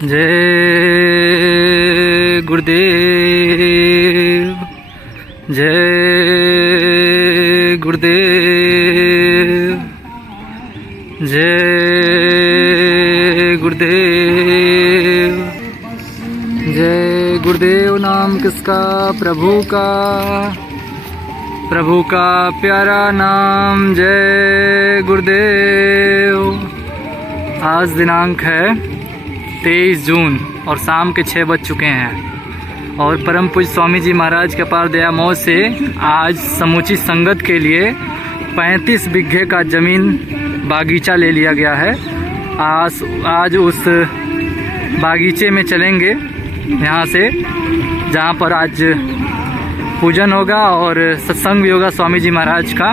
जय गुरुदेव, जय गुरुदेव, जय गुरुदेव। जय गुरुदेव नाम किसका? प्रभु का प्यारा नाम। जय गुरुदेव। आज दिनांक है 23 जून और शाम के 6 बज चुके हैं और परम पूज्य स्वामी जी महाराज के अपार दया मोह से आज समूची संगत के लिए 35 बीघे का जमीन बागीचा ले लिया गया है। आज उस बागीचे में चलेंगे यहाँ से, जहाँ पर आज पूजन होगा और सत्संग भी होगा स्वामी जी महाराज का।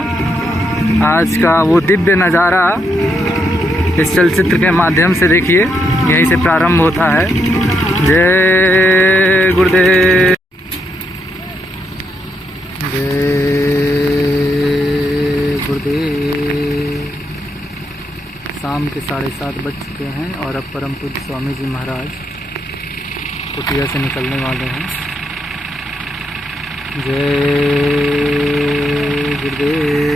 आज का वो दिव्य नज़ारा इस चलचित्र के माध्यम से देखिए, यहीं से प्रारंभ होता है। जय गुरुदेव, जय गुरुदेव। शाम के 7:30 बज चुके हैं और अब परम पूज्य स्वामी जी महाराज कुटिया से निकलने वाले हैं। जय गुरुदेव।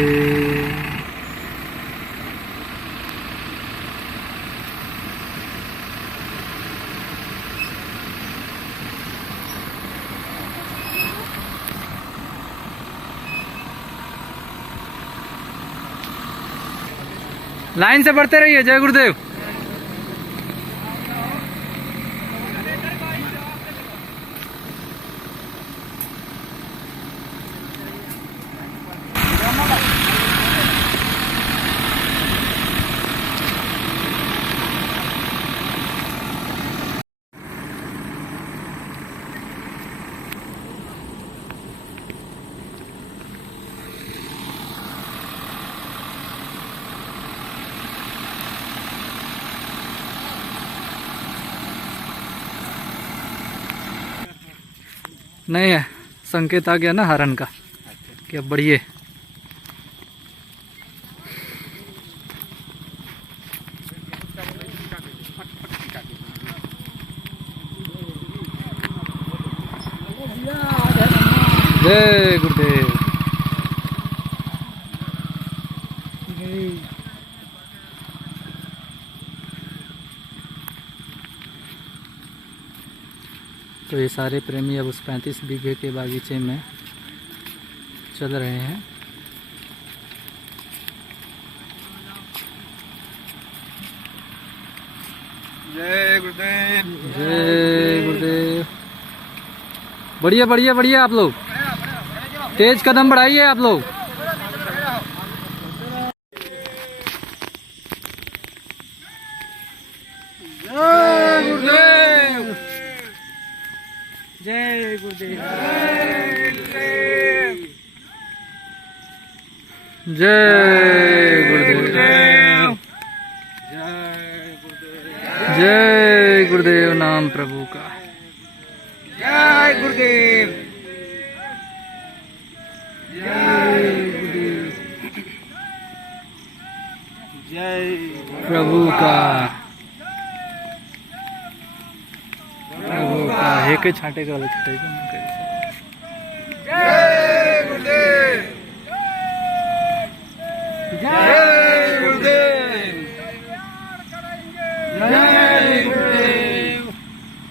लाइन से बढ़ते रहिए। जय गुरुदेव। नहीं है, संकेत आ गया ना हरन का कि अब बढ़िए। जय गुरुदेव। तो ये सारे प्रेमी अब उस 35 बीघे के बागीचे में चल रहे हैं। जय गुरुदेव, जय गुरुदेव। बढ़िया बढ़िया बढ़िया। आप लोग तेज कदम बढ़ाइए। आप लोग जय गुरुदेव, जय गुरुदेव, जय गुरुदेव, जय गुरुदेव नाम प्रभु का। जय गुरुदेव, जय गुरुदेव, जय प्रभु का, प्रभु का। एक छाटे का अलग छाटे का। जय गुरुदेव, जय गुरुदेव, जय गुरुदेव, जय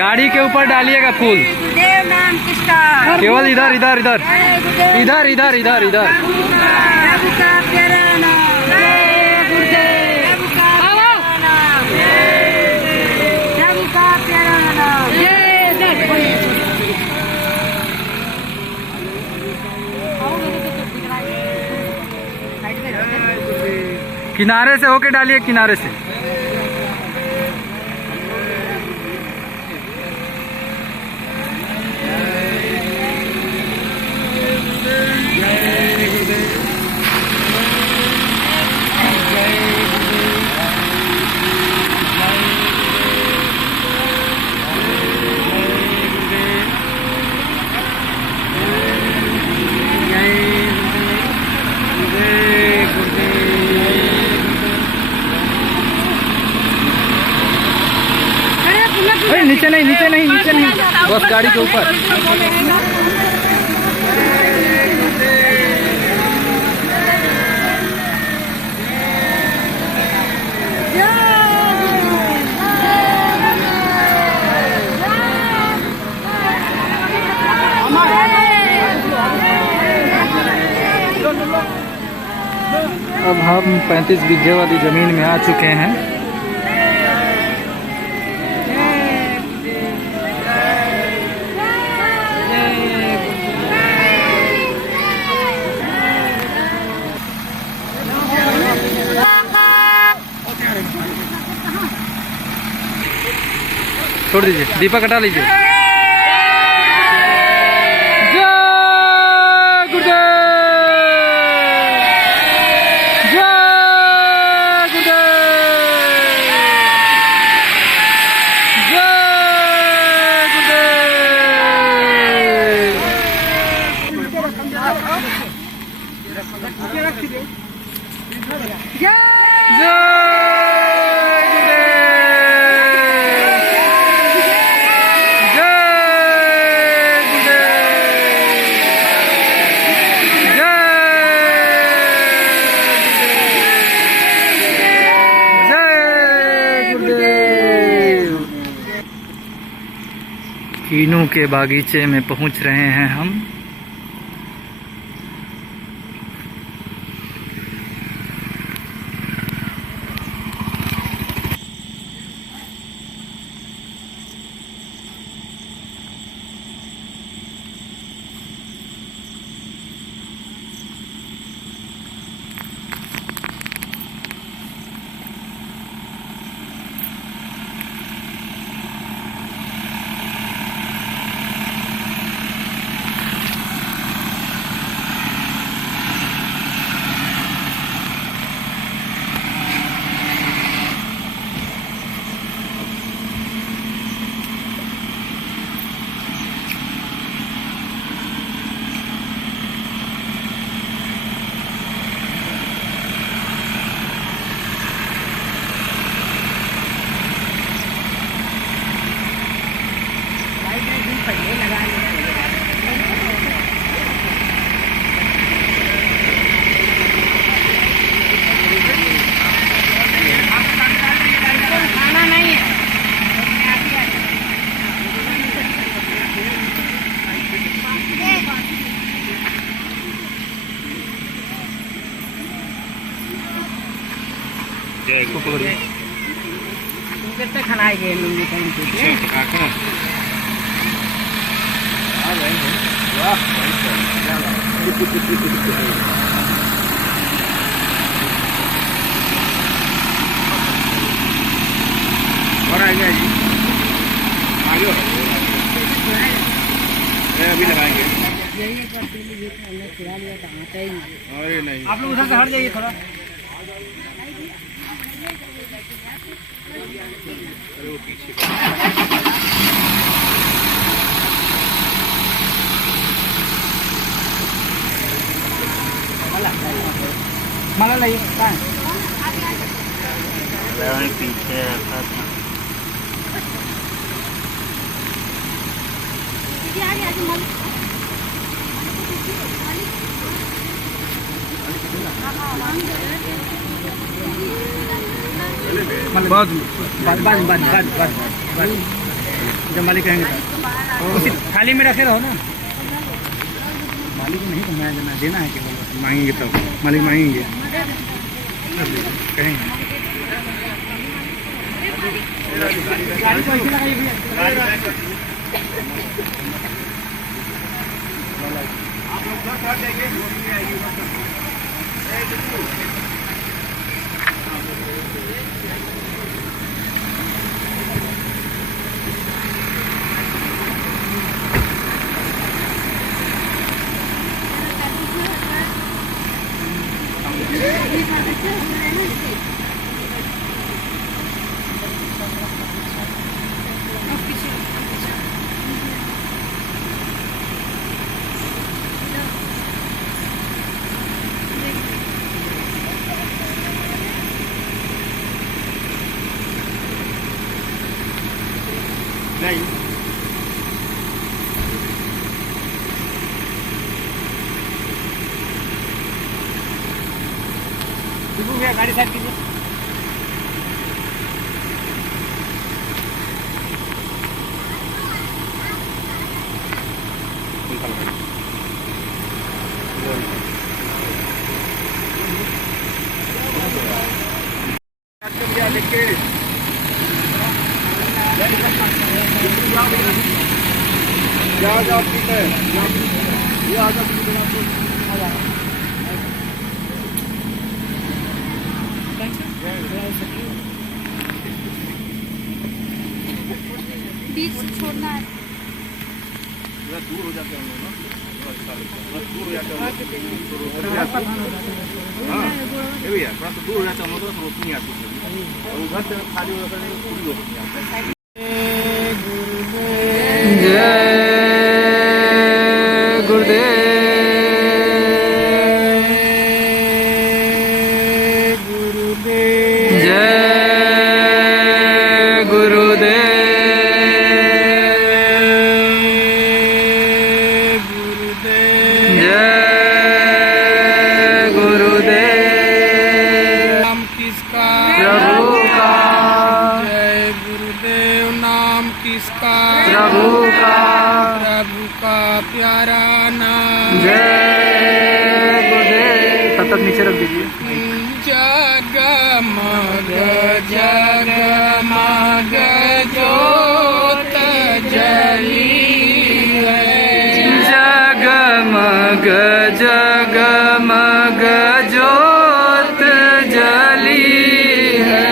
गाड़ी के ऊपर डालिएगा फूल। गुरुदेव नाम किसका? केवल इधर इधर इधर इधर इधर इधर इधर। प्रभु का प्यारा नाम। जय गुरुदेव। प्रभु का प्यारा नाम। प्रभु का प्यारा नाम। किनारे से होके डालिए, किनारे से। नीचे नहीं, नीचे नहीं, नीचे नहीं, बस गाड़ी के ऊपर। अब हम 35 बीघे वाली जमीन में आ चुके हैं। छोड़ दीजिए, दीपक हटा लीजिए। जय गुरुदेव, जय गुरुदेव, जय गुरुदेव, जय कीनू के बागीचे में पहुंच रहे हैं हम। कितने खाना गए लूंगी और आ गया जी, आगे अभी लगाएंगे। अरे नहीं, आप लोग उधर से हट जाइए थोड़ा। माला लाइए, पीछे रखा था। बाद जब मालिक कहेंगे तो उसी थाली में रखे रहो ना। मालिक को नहीं तो मैं देना है केवल, मांगेंगे तब मालिक मांगेंगे कहेंगे। नहीं भैया गाड़ी साइड कीजिए। जाओ ठीक है, ये आ जाओ बीच से छोड़ना है। दूर हो जाते हैं हम लोग ना, दूर हो जाते हैं। हाँ ये भी है, थोड़ा सा दूर हो जाता है हम लोग तो रोशनी आती है, और उधर से खाली हो जाता है पूरी रोशनी आती है। जय गुरुदेव। प्रभु का प्यारा नाम। जय गुरुदेव। तब तक नीचे रख दीजिए। जगमग जगमग ज्योत जली है। जगमग जगमग ज्योत जली है।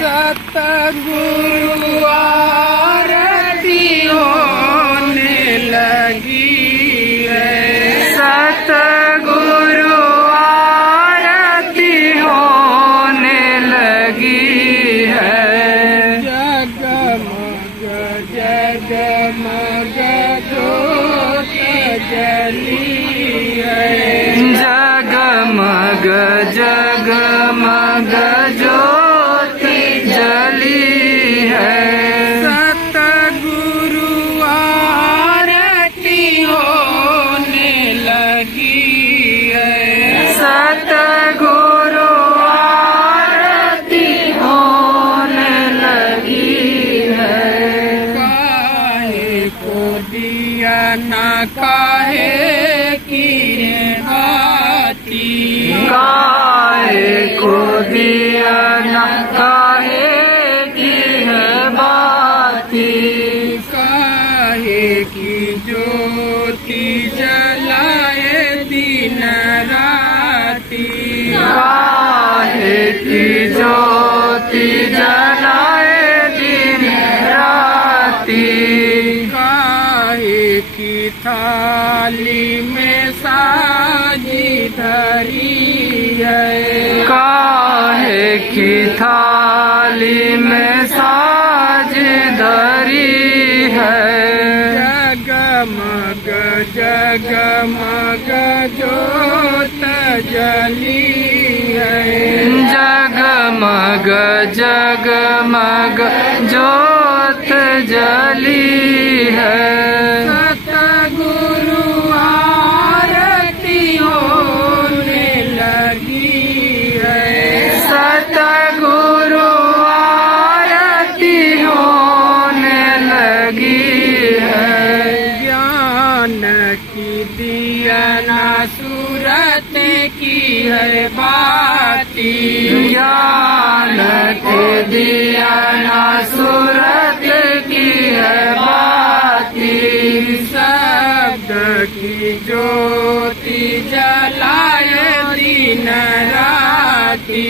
सतगुरु आरती होने लगी है। सतगुरु आरती होने लगी है। जगमग जगमग ज्योत जली है। जगमग जगमग ज्योत जली है। सतगुरु आरती होने लगी है। सतगुरु आरती होने लगी है। काहे को दिया ना काहे की बाती। काहे को दिया न काहे की है बाती। काहे की ज्योति जलाए दिन राती। काहे की ज्योति जलाए दिन राती। काहे की थाली में साजी धरी है। काहे की थाली में साज धरी है। जगमग जगमग ज्योत जली है। जगमग जगमग ज्योत जली है। सतगुरु आरती होने लगी है। सतगुरु आरती होने लगी लगी है। ज्ञान की दिया ना सूरत की है बाती, ज्ञान के दिया ना सूरत की है बाती, शब्द की ज्योति जलाए दिन राती,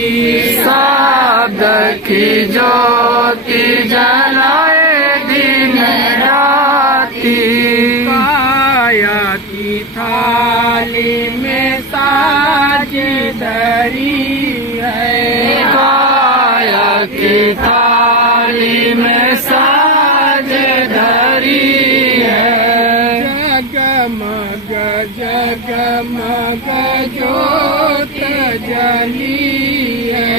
शब्द की ज्योति जलाए दिन राती, काया की थाली में साजी धरी है, काया की थाली में साज धरी है। जगमग जगमग ज्योत जली है,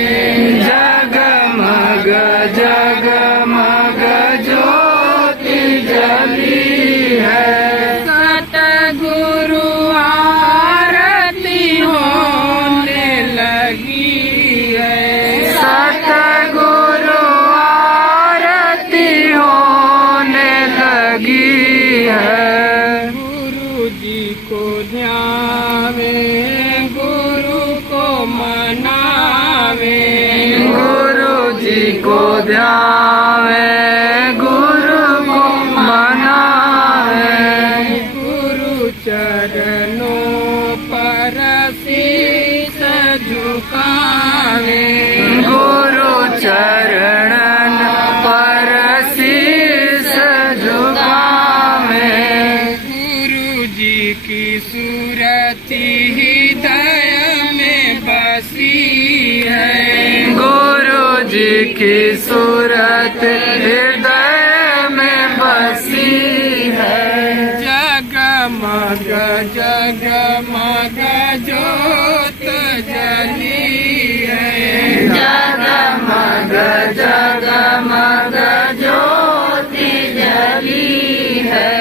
जगमग जगमग ज्योति जली है। सतगुरु आरती होने लगी है, सतगुरु आरती होने लगी है। गुरु जी को ध्यावे गुरु को मनावे, गुरु जी को ध्यावे गुरु को मनावे, गुरु चरणों पर शीस झुकावे, गुरु चरणन पर शीस झुकावे, गुरु जी की सूरती हृदय में बसी है, गुरु जी की सूरत हृदय में बसी है। जगमग जगमग ज्योत जली है, जगमग जगमग ज्योति जली है।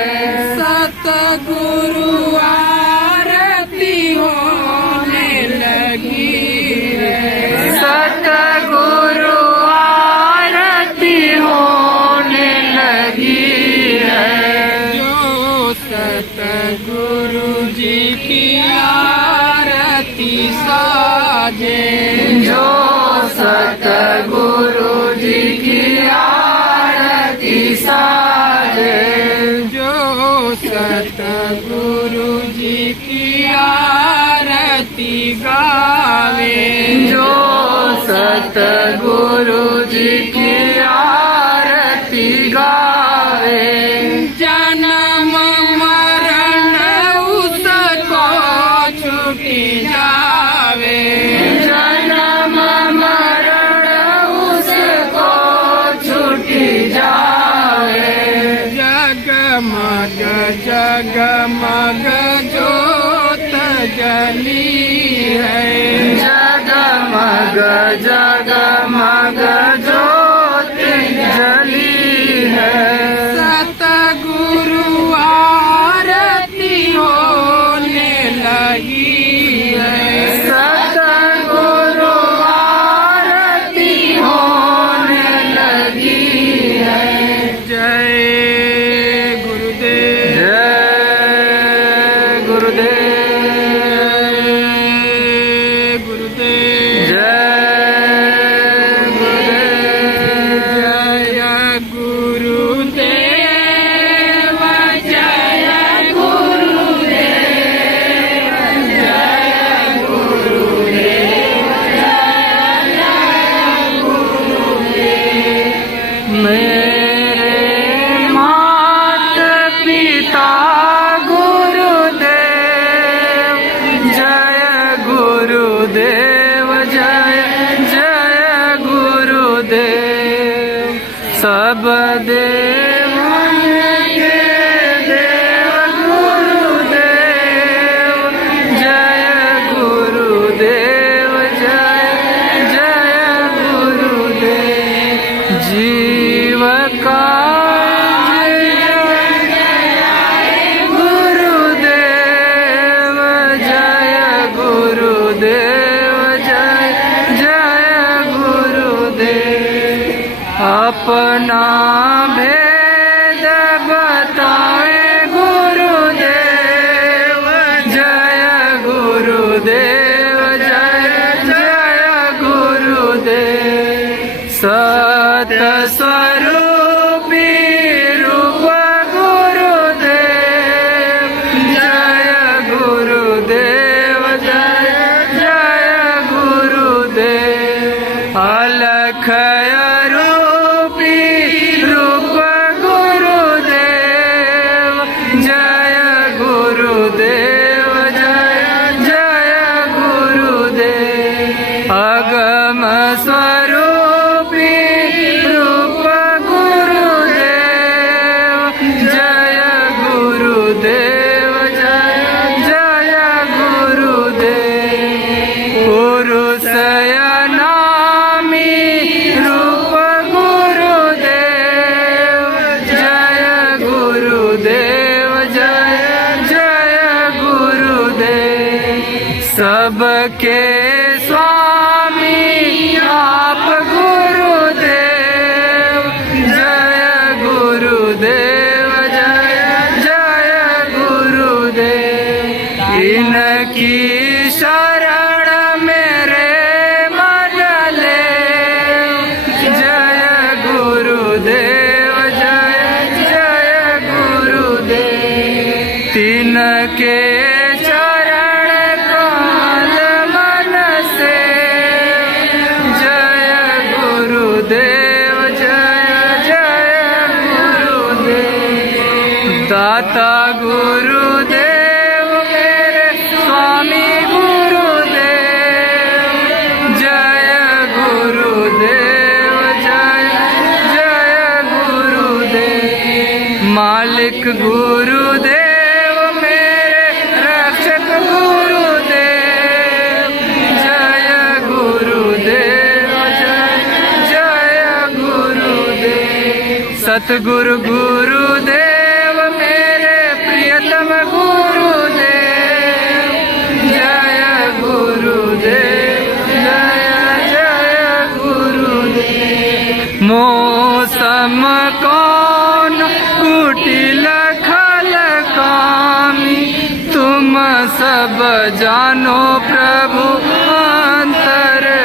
सतगुरु आरती होने लगी है, सतगुरु आरती होने लगी है। जो सतगुरु जी की आरती साजे, जो सतगुरु जी की आरती साजे, जो सतगुरु जी की आरती गावे, जो सतगुरु जी की आरती गावे, जन्म मरण उसको छूटी जावे, जन्म मरण उसको छूटी जावे। जगमग जगमग ज्योत जली है, जगमग जगमग ज्योति जली है। सतगुरु आरती होने लगी है, सतगुरु आरती होने लगी है। जय गुरुदेव, जय गुरुदेव, गुरुदेव जय गुरुदेव, जय गुरुदेव, जय गुरुदेव, जय मेरे मात पिता गुरुदेव, जय गुरुदेव, जय जय गुरुदेव। सब देवन के देव गुरुदेव, जय गुरुदेव, जय जय गुरुदेव। जीव का गुरुदेव, जय गुरुदेव, जय जय गुरुदेव। अपना भेद सबके स्वामी आप गुरुदेव। जय गुरुदेव जय जय गुरुदेव। इनकी शरण मेरे मन ले। जय गुरुदेव जय जय गुरुदेव। तिनके चरण कमल मन से। जय गुरुदेव जय जय गुरुदेव। दाता गुरुदेव मेरे स्वामी गुरुदेव। जय गुरुदेव जय जय गुरुदेव। मालिक गुरुदेव मेरे रक्षक गुरुदेव। जय गुरुदेव जय जय गुरुदेव। सतगुरु गुरुदेव मेरे प्रियतम गुरुदेव। जय गुरुदेव जय जय गुरुदेव। मौसम कौन कुटिल खल कामी। तुम सब जानो प्रभु अंतर्यामी।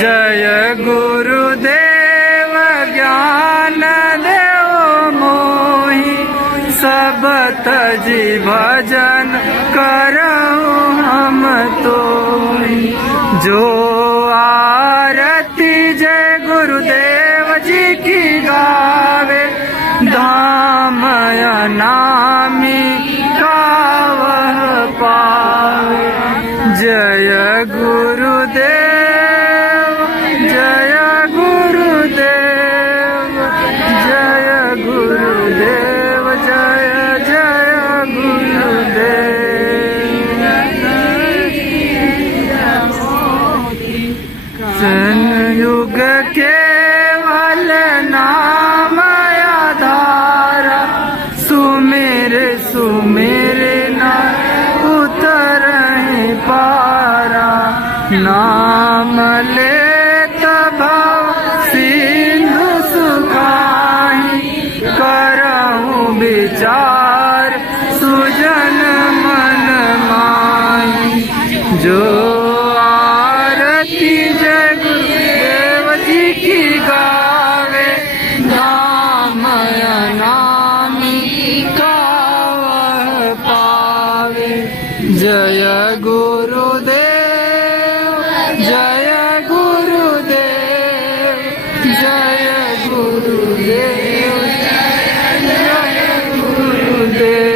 जय गुरुदेव ज्ञान देव मोहि। सब तजी भजन करऊं हम तोहि। जो आरती जय गुरुदेव जी की गावे। धाम अनामी कावह पावे। जय गुरुदेव जय गुरुदेव। जय गुरुदेव जय जय गुरुदेव। संयुग केवल नाम आधारा। सुमेरे सुमेरे ना उतरहि पारा। नाम लेत भव सिंधु सुखाहि। करहु विचार सुजन मन माहि। जो आरती जय गुरुदेव जी की गावे। धाम अनामी कावह पावे। जय गुरुदेव जय गुरुदेव। जय गुरुदेव जय गुरुदेव।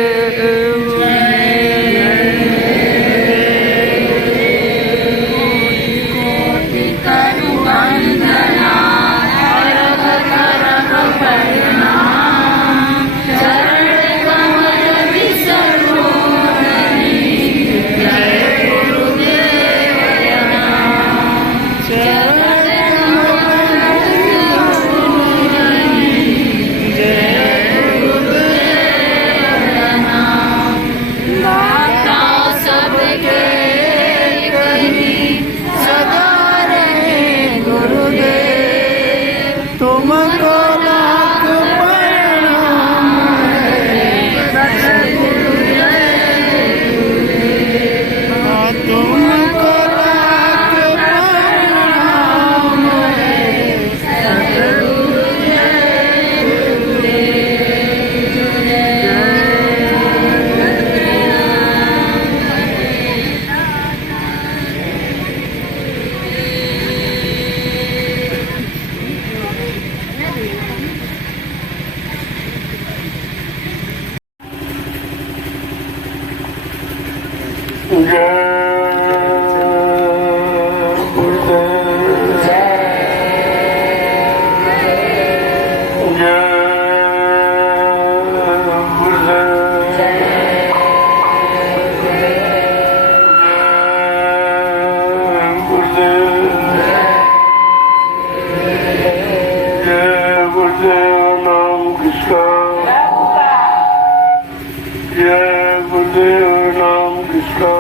जय गुरुदेव नाम किसका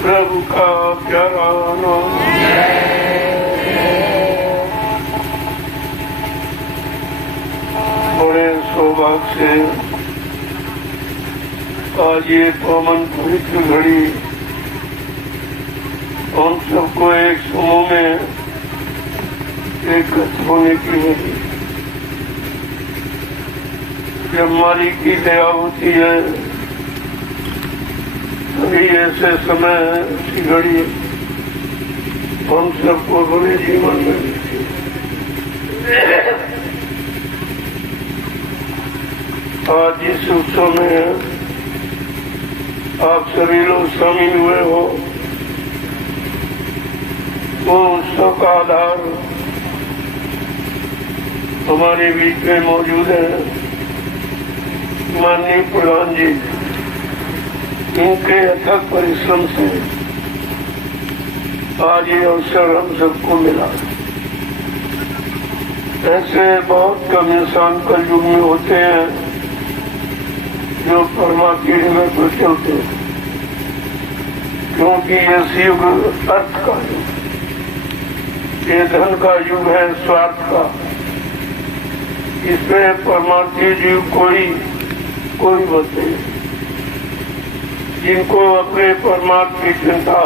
प्रभु का प्यारा नाम। बड़े सौभाग्य से आज ये पावन पवित्र घड़ी हम सबको एक समूह में एकत्र होने की मिली। जब मालिक की दया होती है तभी ऐसे समय की घड़ी हम सबको बड़े जीवन में मिलती है। आज इस उत्सव में आप सभी लोग शामिल हुए हो, वो उत्सव का आधार हमारे बीच में मौजूद है। माननीय प्रधान जी, इनके अथक परिश्रम से आज ये अवसर हम सबको मिला। ऐसे बहुत कम इंसान कलयुग में होते हैं जो परमात्मा में पर चलते हैं, क्योंकि ये युग अर्थ का युग, ये धन का युग है, स्वार्थ का। इसमें परमार्थी जीव कोई मत नहीं। जिनको अपने परमात्मा की चिंता,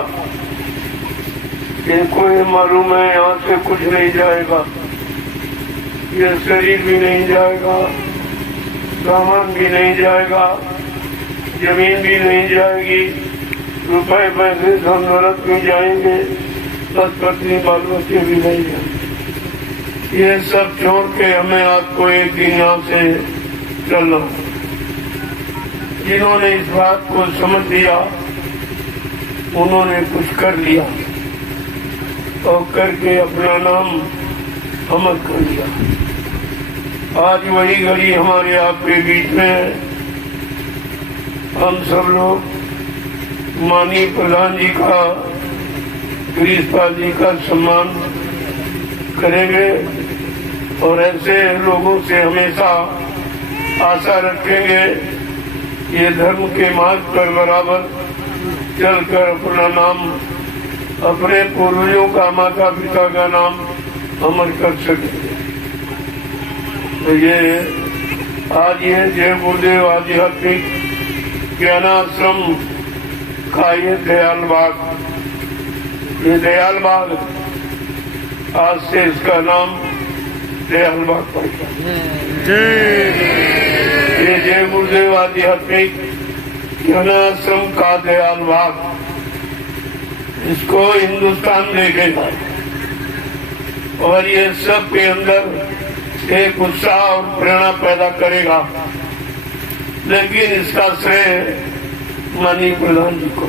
जिनको ये मालूम है यहाँ से कुछ नहीं जाएगा, ये शरीर भी नहीं जाएगा, सामान भी नहीं जाएगा, जमीन भी नहीं जाएगी, रुपए पैसे धन दौलत भी जाएंगे, बस पत्नी बाल बच्चे भी नहीं जाएंगे। ये सब छोड़ के हमें आपको एक दिन यहाँ से चलना। जिन्होंने इस बात को समझ लिया उन्होंने कुछ कर लिया और करके अपना नाम अमर कर लिया। आज वही घड़ी हमारे आपके बीच में है। हम सब लोग माननीय प्रधान जी का, गिरीशपाल जी का सम्मान करेंगे और ऐसे लोगों से हमेशा आशा रखेंगे ये धर्म के मार्ग पर बराबर चलकर अपना नाम, अपने पूर्वजों का, माता पिता का नाम अमर कर सकेंगे। तो ये आज ये जय गुरुदेव आध्यात्मिक ज्ञानाश्रम का ये दयाल बाग, आज से इसका नाम दयाल बाग पड़ता। ये जय गुरुदेव आध्यात्मिक ज्ञानाश्रम का दयाल बाग, इसको हिंदुस्तान देखेगा और ये सब के अंदर एक उत्साह और प्रेरणा पैदा करेगा। लेकिन इसका श्रेय माननीय प्रधान जी को।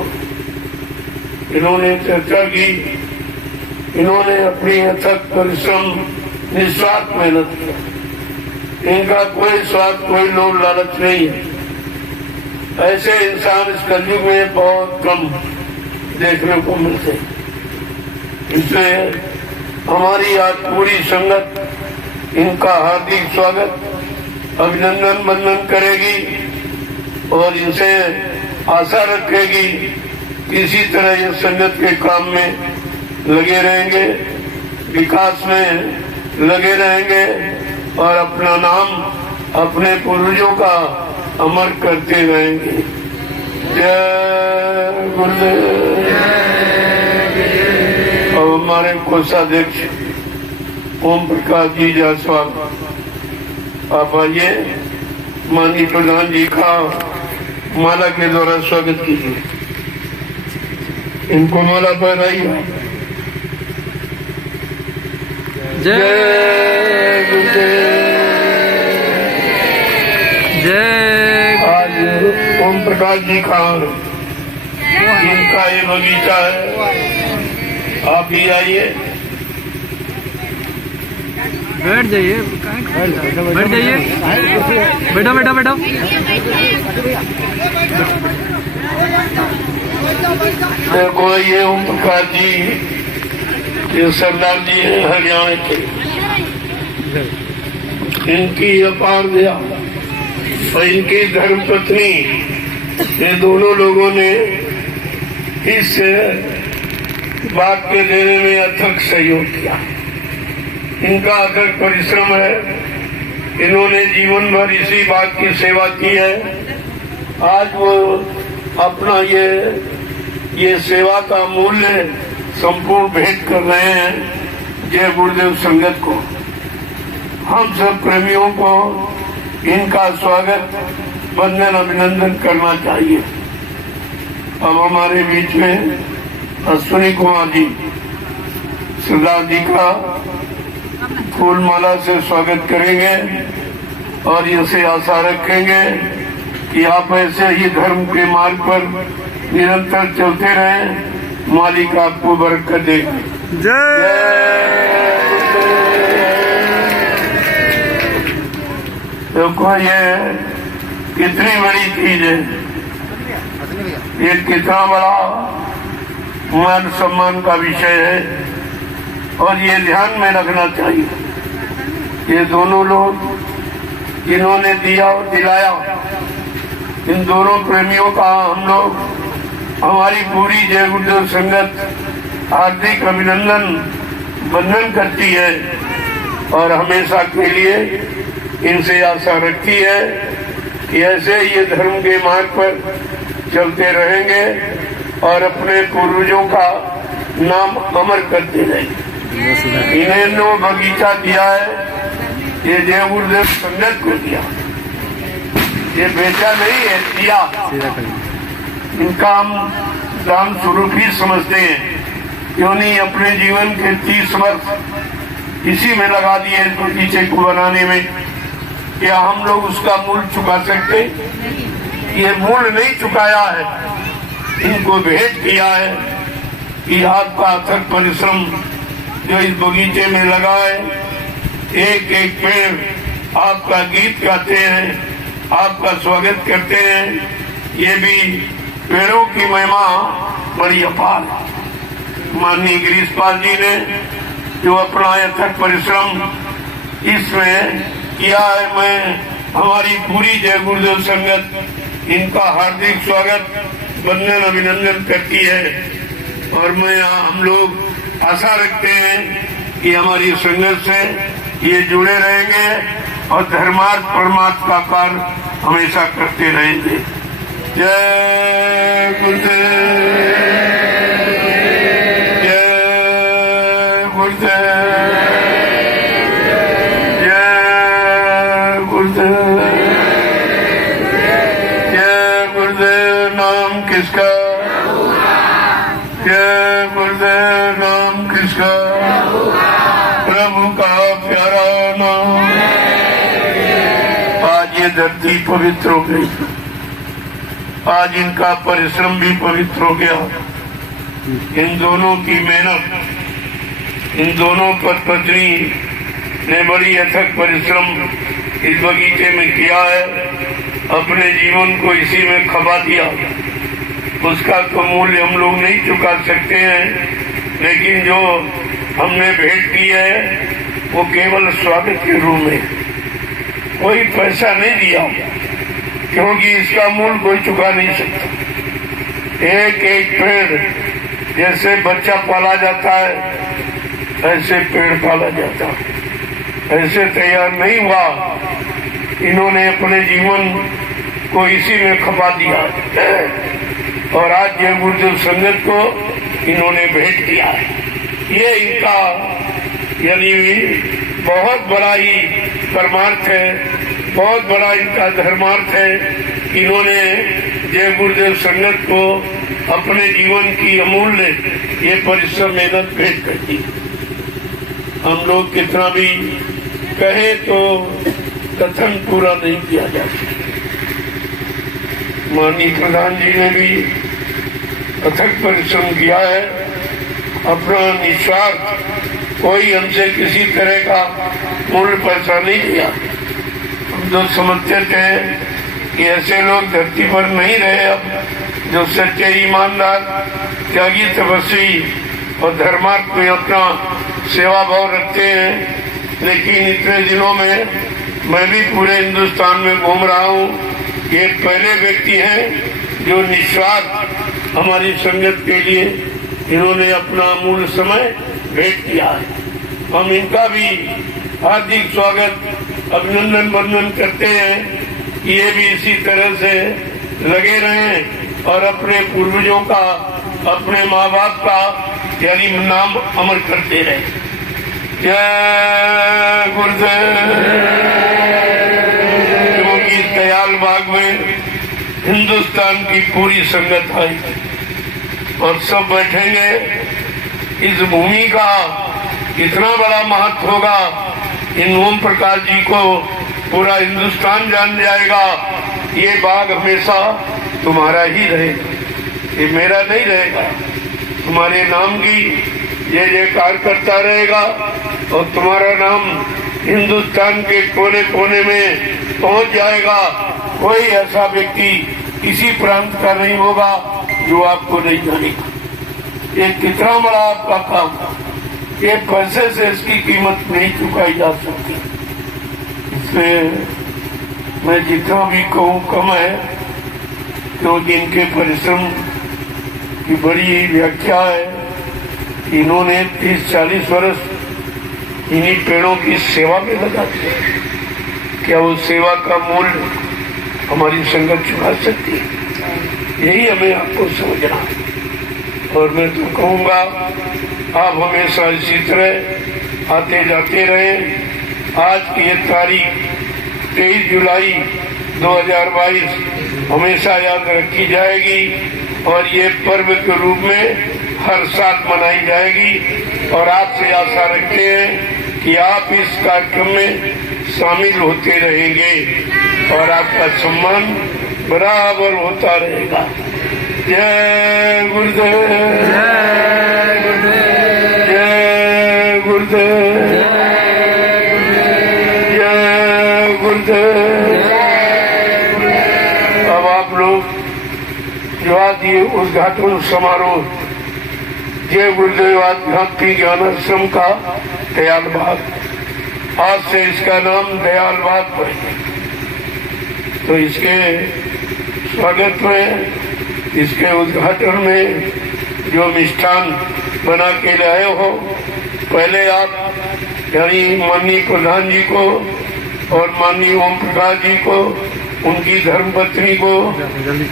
इन्होंने चर्चा की, इन्होंने अपनी अथक परिश्रम, निस्वार्थ मेहनत किया। इनका कोई स्वार्थ, कोई लोभ लालच नहीं है। ऐसे इंसान इस कलयुग में बहुत कम देखने को मिलते हैं। इसलिए हमारी आज पूरी संगत इनका हार्दिक स्वागत, अभिनंदन वंदन करेगी और इनसे आशा रखेगी इसी तरह ये संगत के काम में लगे रहेंगे, विकास में लगे रहेंगे और अपना नाम अपने पूर्वजों का अमर करते रहेंगे। जय गुरुदेव। और हमारे कोषाध्यक्ष ओम प्रकाश जी जायसवाल, आप आइए, माननीय प्रधान जी का माला के द्वारा स्वागत कीजिए। इनको माला पहनाइए। जय गुरुदेव। जय। आज ओम प्रकाश जी का इनका ये बगीचा है, आप भी आइए। बैठ जाइए, बैठ जाइए, बैठो बैठो बैठो। देखो ये ओम प्रकाश जी, ये सरदार जी है हरियाणा के। इनकी अपार दया और इनकी धर्मपत्नी ये दोनों लोगों ने इस बात के देने में अथक सहयोग किया। इनका अथक परिश्रम है, इन्होंने जीवन भर इसी बात की सेवा की है। आज वो अपना ये सेवा का मूल्य संपूर्ण भेंट कर रहे हैं जय गुरुदेव संगत को। हम सब प्रेमियों को इनका स्वागत, वंदन, अभिनंदन करना चाहिए। अब हमारे बीच में अश्विनी कुमार जी सरदार जी का फूल माला से स्वागत करेंगे और इसे आशा रखेंगे कि आप ऐसे ही धर्म के मार्ग पर निरंतर चलते रहें। मालिक आपको बरकत दे। देखो ये कितनी बड़ी चीज है, ये कितना बड़ा मान सम्मान का विषय है और ये ध्यान में रखना चाहिए। ये दोनों लोग जिन्होंने दिया और दिलाया, इन दोनों प्रेमियों का हम लोग, हमारी पूरी जय गुरुदेव संगत हार्दिक अभिनंदन वंदन करती है और हमेशा के लिए इनसे आशा रखती है कि ऐसे ये धर्म के मार्ग पर चलते रहेंगे और अपने पूर्वजों का नाम अमर करते रहेंगे। इन्हें जो बगीचा दिया है ये जय गुरुदेव संगत को दिया, ये बेचा नहीं है, दिया। इनका हम दान स्वरूप ही समझते हैं। क्यों नहीं अपने जीवन के 30 वर्ष इसी में लगा दिए इस बगीचे को बनाने में। क्या हम लोग उसका मूल्य चुका सकते? ये मूल्य नहीं चुकाया है, इनको भेंट किया है कि आपका अथक परिश्रम जो इस बगीचे में लगा है, एक एक पेड़ आपका गीत गाते हैं, आपका स्वागत करते हैं। ये भी पेड़ों की महिमा बड़ी अपार। माननीय गिरीशपाल जी ने जो अपना अथक परिश्रम इसमें किया है, मैं हमारी पूरी जय गुरुदेव संगत इनका हार्दिक स्वागत, वंदन, अभिनंदन करती है। और मैं हम लोग आशा रखते हैं कि हमारी संगत से ये जुड़े रहेंगे और धर्मार्थ परमार्थ का कार्य हमेशा करते रहेंगे। जय गुरुदेव, जय गुरुदेव, जय गुरुदेव, जय गुरुदेव। नाम किसका? जय गुरुदेव। नाम किसका? प्रभु का प्यारा नाम। आज ये धरती पवित्र हो गई, आज इनका परिश्रम भी पवित्र हो गया। इन दोनों की मेहनत, इन दोनों पत्नी ने बड़ी अथक परिश्रम इस बगीचे में किया है, अपने जीवन को इसी में खपा दिया। उसका तो मूल्य हम लोग नहीं चुका सकते हैं, लेकिन जो हमने भेंट की है वो केवल स्वागत के रूप में, कोई पैसा नहीं दिया, क्योंकि इसका मूल्य कोई चुका नहीं सकता। एक एक पेड़ जैसे बच्चा पाला जाता है, ऐसे पेड़ पाला जाता है, ऐसे तैयार नहीं हुआ। इन्होंने अपने जीवन को इसी में खपा दिया और आज जय गुरुदेव संगत को इन्होंने भेंट किया है। ये इनका यानी बहुत बड़ा ही परमार्थ है, बहुत बड़ा इनका धर्मार्थ है। इन्होंने जय गुरुदेव संगत को अपने जीवन की अमूल्य ये परिश्रम मेहनत भेंट कर दी। हम लोग कितना भी कहे तो कथन पूरा नहीं किया जा सकता। माननीय प्रधान जी ने भी अथक परिश्रम किया है, अपना निस्वार्थ, कोई हमसे किसी तरह का मूल्य पैसा नहीं दिया। हम जो समझते थे कि ऐसे लोग धरती पर नहीं रहे अब, जो सच्चे ईमानदार, त्यागी, तपस्वी और धर्मार्थ में अपना सेवा भाव रखते हैं। लेकिन इतने दिनों में मैं भी पूरे हिंदुस्तान में घूम रहा हूँ, ये पहले व्यक्ति हैं जो निस्वार्थ हमारी संगत के लिए इन्होंने अपना अमूल्य समय भेंट किया है। हम इनका भी हार्दिक स्वागत अभिनंदन वंदन करते हैं कि ये भी इसी तरह से लगे रहें और अपने पूर्वजों का, अपने माँ बाप का यानी नाम अमर करते रहे। जय गुरुदेव। क्योंकि दयाल बाग में हिंदुस्तान की पूरी संगत आई और सब बैठेंगे। इस भूमि का इतना बड़ा महत्व होगा, इन ओम प्रकाश जी को पूरा हिंदुस्तान जान जाएगा। ये बाग हमेशा तुम्हारा ही रहेगा, ये मेरा नहीं रहेगा। तुम्हारे नाम की ये जयकार करता रहेगा और तुम्हारा नाम हिंदुस्तान के कोने कोने में पहुंच जाएगा। कोई ऐसा व्यक्ति किसी प्रांत का नहीं होगा जो आपको नहीं जानेगा। ये कितना बड़ा आपका काम, ये पैसे से इसकी कीमत नहीं चुकाई जा सकती। इसलिए मैं जितना भी कहूँ कम है, क्योंकि इनके परिश्रम की बड़ी व्याख्या है। इन्होंने 30-40 वर्ष इन्हीं पेड़ों की सेवा में लगा दिया। क्या वो सेवा का मूल्य हमारी संगत चुका सकती है? यही हमें आपको समझना है। और मैं तो कहूँगा आप हमेशा इसी तरह आते जाते रहें। आज की ये तारीख 23 जुलाई 2022 हमेशा याद रखी जाएगी और ये पर्व के रूप में हर साल मनाई जाएगी। और आपसे आशा रखते हैं कि आप इस कार्यक्रम में शामिल होते रहेंगे और आपका सम्मान बराबर होता रहेगा। जय गुरुदेव। जय गुरुदेव। जय गुरुदेव। जय गुरुदेव। अब आप लोग जो आज ये उद्घाटन समारोह जय गुरुदेव आध्यात्मिक ज्ञानाश्रम का दयाल बाग, आज से इसका नाम दयाल बाग पड़ेगा। तो इसके स्वागत में, इसके उद्घाटन में जो मिष्ठान बना के लाए हो, पहले आप यानी माननीय प्रधान जी को और माननीय ओम प्रकाश जी को, उनकी धर्मपत्नी को,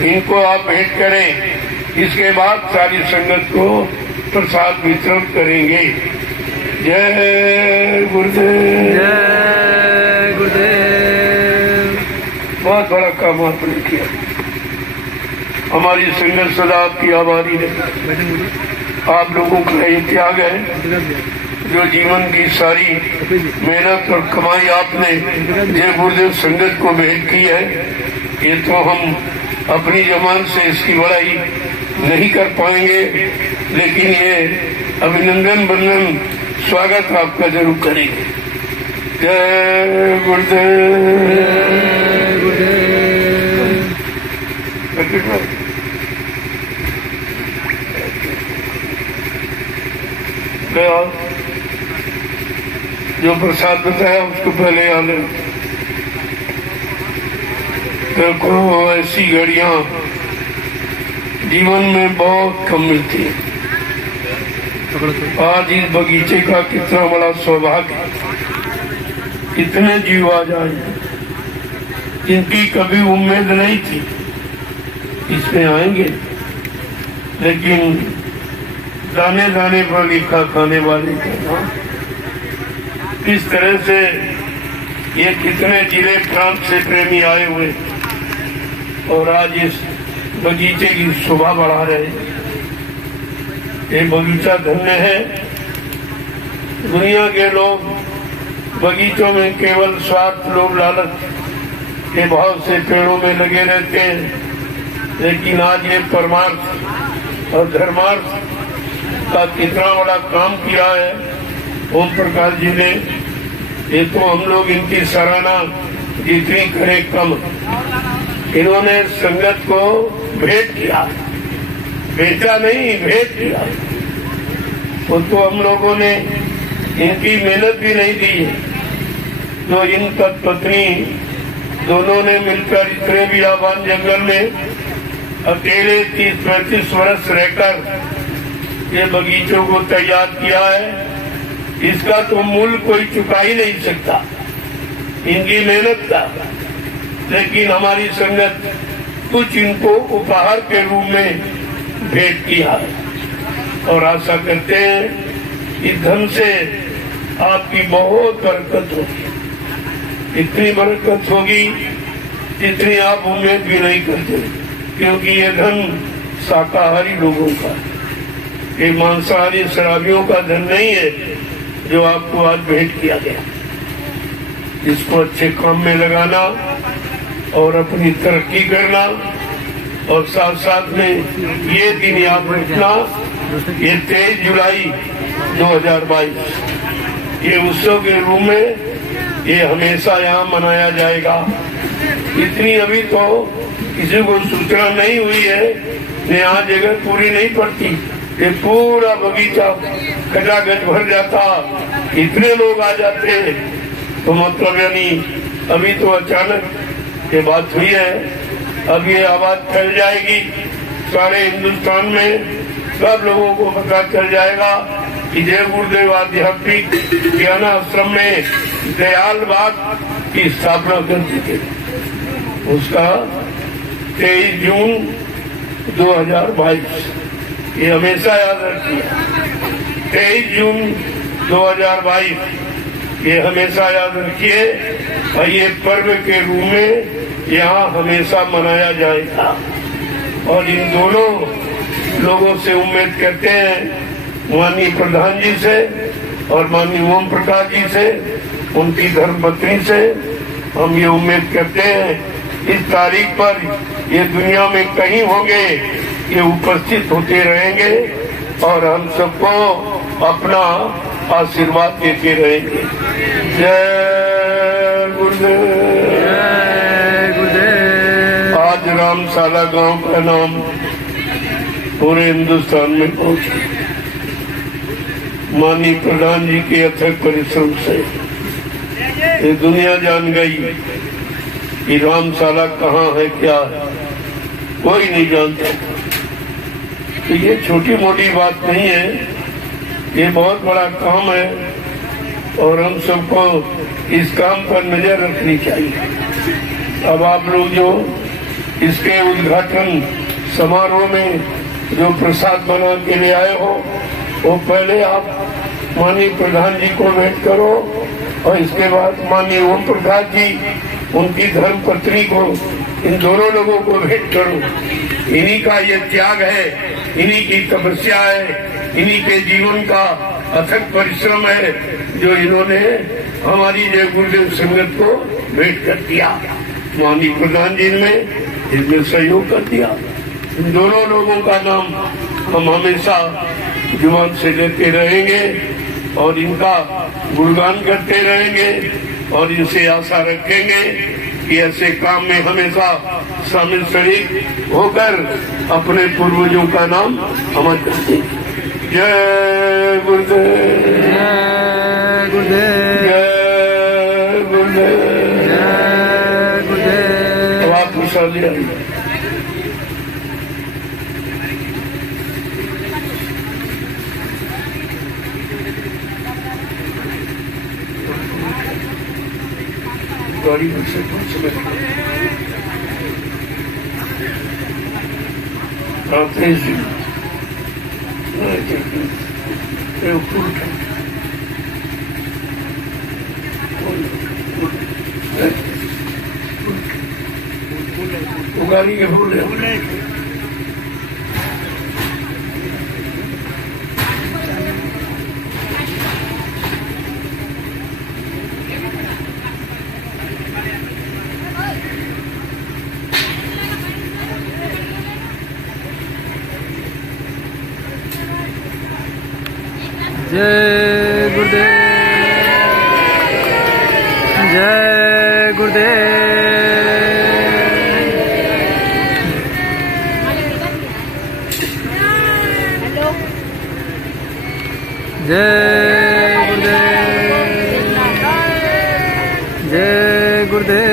इनको आप भेंट करें। इसके बाद सारी संगत को प्रसाद वितरण करेंगे। जय गुरुदेव। जय गुरुदेव। बहुत बड़ा काम आपने किया। हमारी संगत सदा आपकी आभारी है। आप लोगों का ये त्याग है, जो जीवन की सारी मेहनत और कमाई आपने जय गुरुदेव संगत को भेंट की है। ये तो हम अपनी जबान से इसकी बड़ाई नहीं कर पाएंगे, लेकिन ये अभिनंदन वंदन स्वागत आपका जरूर करेंगे। जय गुरुदेव। जय गुरुदेव। जो प्रसाद बताया उसको पहले याद है। देखो ऐसी घड़ियां जीवन में बहुत कम मिलती है। आज इस बगीचे का कितना बड़ा सौभाग्य है। कितने जीव आज आए जिनकी कभी उम्मीद नहीं थी इसमें आएंगे, लेकिन दाने दाने पर लिखा खाने वाले का नाम। किस तरह से ये कितने जिले प्रांत से प्रेमी आए हुए और आज इस बगीचे की शोभा बढ़ा रहे। ये बगीचा धन्य है। दुनिया के लोग बगीचों में केवल स्वार्थ, लोभ, लालच के भाव से पेड़ों में लगे रहते हैं, लेकिन आज ये परमार्थ और धर्मार्थ का कितना बड़ा काम किया है ओम प्रकाश जी ने। ये तो हम लोग इनकी सराहना जितनी करें कम। इन्होंने संगत को भेंट किया, बेचा नहीं, भेंट किया। वो तो हम लोगों ने इनकी मेहनत भी नहीं दी है। जो इन पत्नी दोनों ने मिलकर इतने बियाबान जंगल में अकेले 30-35 वर्ष रहकर ये बगीचों को तैयार किया है, इसका तो मूल्य कोई चुका ही नहीं सकता, इनकी मेहनत का। लेकिन हमारी संगत कुछ इनको उपहार के रूप में भेंट किया है और आशा करते हैं इस धन से आपकी बहुत बरकत होगी, इतनी बरकत होगी जितनी आप उम्मीद भी नहीं करते, क्योंकि ये धन शाकाहारी लोगों का, ये मांसाहारी शराबियों का धन नहीं है जो आपको आज भेंट किया गया। इसको अच्छे काम में लगाना और अपनी तरक्की करना, और साथ साथ में ये दिन याद रखना, ये 23 जुलाई 2022 ये उत्सव के रूप में ये हमेशा यहाँ मनाया जाएगा। इतनी अभी तो किसी को सूचना नहीं हुई है, यहाँ जगह पूरी नहीं पड़ती, ये पूरा बगीचा खचाखच भर जाता, इतने लोग आ जाते, तो मतलब यानी अभी तो अचानक ये बात हुई है, अब ये आवाज फैल जाएगी सारे हिंदुस्तान में, सब लोगों को पता चल जाएगा कि जय गुरुदेव आध्यात्मिक ज्ञान आश्रम में दयाल बाग की स्थापना कर दी गई। उसका 23 जून 2022 ये हमेशा याद रखिए, 23 जून 2022 ये हमेशा याद रखिए, और ये पर्व के रूप में यहाँ हमेशा मनाया जाएगा। और इन दोनों लोगों से उम्मीद करते हैं, माननीय प्रधान जी से और माननीय ओम प्रकाश जी से, उनकी धर्मपत्नी से, हम ये उम्मीद करते हैं इस तारीख पर ये दुनिया में कहीं होंगे, ये उपस्थित होते रहेंगे और हम सबको अपना आशीर्वाद देते रहेंगे। जय गुरुदेव। जय गुरुदेव। आज रामशाला गांव का नाम पूरे हिंदुस्तान में पहुंचा, माननीय प्रधान जी के अथक परिश्रम से ये दुनिया जान गई कि रामशाला कहाँ है, क्या है, कोई नहीं जानता। तो ये छोटी मोटी बात नहीं है, ये बहुत बड़ा काम है और हम सबको इस काम पर नजर रखनी चाहिए। अब आप लोग जो इसके उद्घाटन समारोह में जो प्रसाद बना के ले आए हो, वो पहले आप माननीय प्रधान जी को भेंट करो और इसके बाद माननीय ओम प्रकाश जी, उनकी धर्म पत्नी को, इन दोनों लोगों को भेंट करो। इन्हीं का ये त्याग है, इन्हीं की तपस्या है, इन्हीं के जीवन का अथक परिश्रम है जो इन्होंने हमारी जय गुरुदेव संगत को भेंट कर दिया। माननीय प्रधान जी ने इसमें सहयोग कर दिया। इन दोनों लोगों का नाम हम हमेशा जुबान से लेते रहेंगे और इनका गुणगान करते रहेंगे और इनसे आशा रखेंगे कि ऐसे काम में हमेशा शामिल शरीक होकर अपने पूर्वजों का नाम अमर करते। जय गुरुदेव। जय गुरुदेव। जय गुरुदेव। जय गुरुदेव। अब आप खुशहाली आइए। गाड़ी में से गाड़ी के भूल जय गुरुदेव। जय गुरुदेव। जय गुरुदेव। जय गुरुदेव।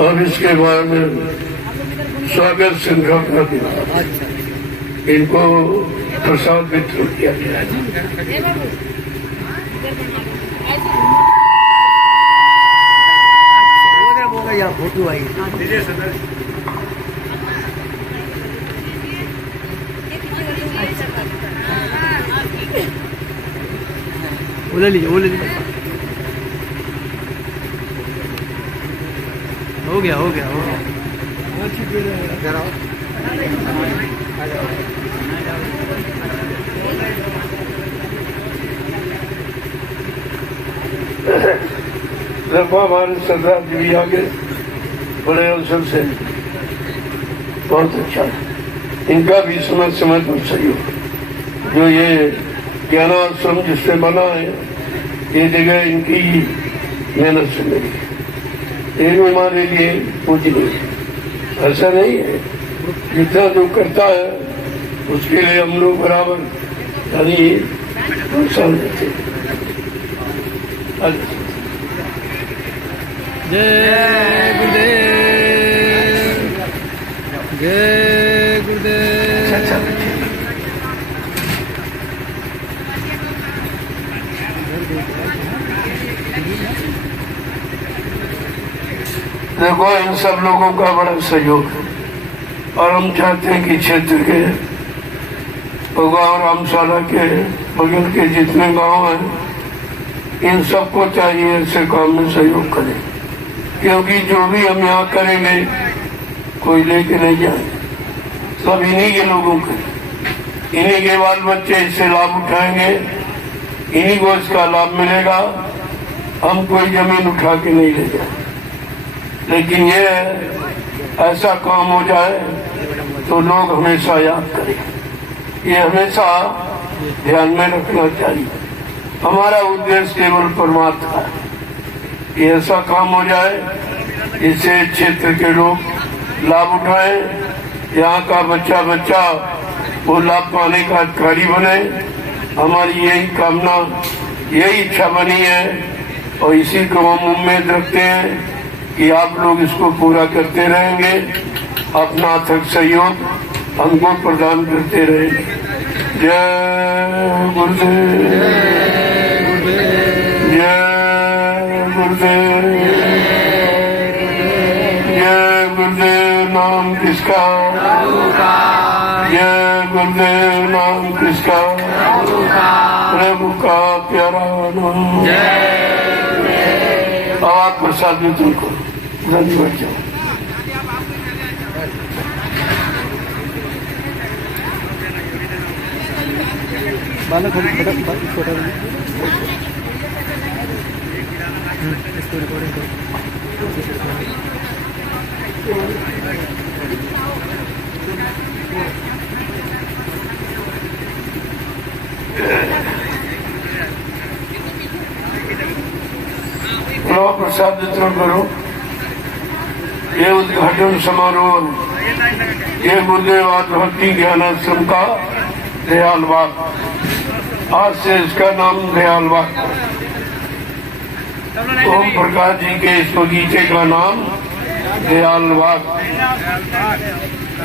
और और इसके बाद स्वागत संघ का दिवस, इनको प्रसाद वितरण किया गया। फोटो आई वो ले लीजिए, वो ले लीजिए। हो गया, हो गया, हो गया। लगभग हमारे सरदार जी भी आगे बड़े अवसर से, बहुत अच्छा है। इनका भी समय समय पर सहयोग, जो ये ज्ञानाश्रम जिससे बना है, ये जगह इनकी मेहनत से मिली, ये भी हमारे लिए पूजनीय है। ऐसा नहीं है, जितना जो करता है उसके लिए हम लोग बराबर यानी प्रोत्साहन देते हैं। जय गुरुदेव, जय गुरुदेव। देखो, इन सब लोगों का बड़ा सहयोग है और हम चाहते हैं कि क्षेत्र के गाँव रामशाला के बगल के जितने गांव हैं, इन सबको चाहिए ऐसे काम में सहयोग करें, क्योंकि जो भी हम यहाँ करेंगे कोई लेके नहीं जाए, सब इन्हीं के लोगों के, इन्हीं के बाल बच्चे इससे लाभ उठाएंगे, इन्हीं को इसका लाभ मिलेगा। हम कोई जमीन उठा के नहीं ले जाए, लेकिन ये ऐसा काम हो जाए तो लोग हमेशा याद करें, ये हमेशा ध्यान में रखना चाहिए। हमारा उद्देश्य केवल परमात्मा है, ये ऐसा काम हो जाए इससे क्षेत्र के लोग लाभ उठाएं, यहाँ का बच्चा बच्चा वो लाभ पाने का अधिकारी बने। हमारी यही कामना, यही इच्छा बनी है और इसी को हम उम्मीद रखते हैं कि आप लोग इसको पूरा करते रहेंगे, अपना अथक सहयोग हमको प्रदान करते रहेंगे। जय गुरुदेव, जय गुरुदेव, जय गुरुदेव। नाम किसका? जय गुरुदेव। नाम किसका? प्रभु का प्यारा नाम। आप प्रसाद में तुमको धन्यवाद जाओ। बालक छोटा इसको रिकॉर्डिंग करो। प्रसाद वितरण करो। ये उद्घाटन समारोह, ये गुरुदेव भक्ति ज्ञानाश्रम का दयालबाग, आज से इसका नाम दयालबाग। ओम प्रकाश जी के इस बगीचे का नाम दयालबाग।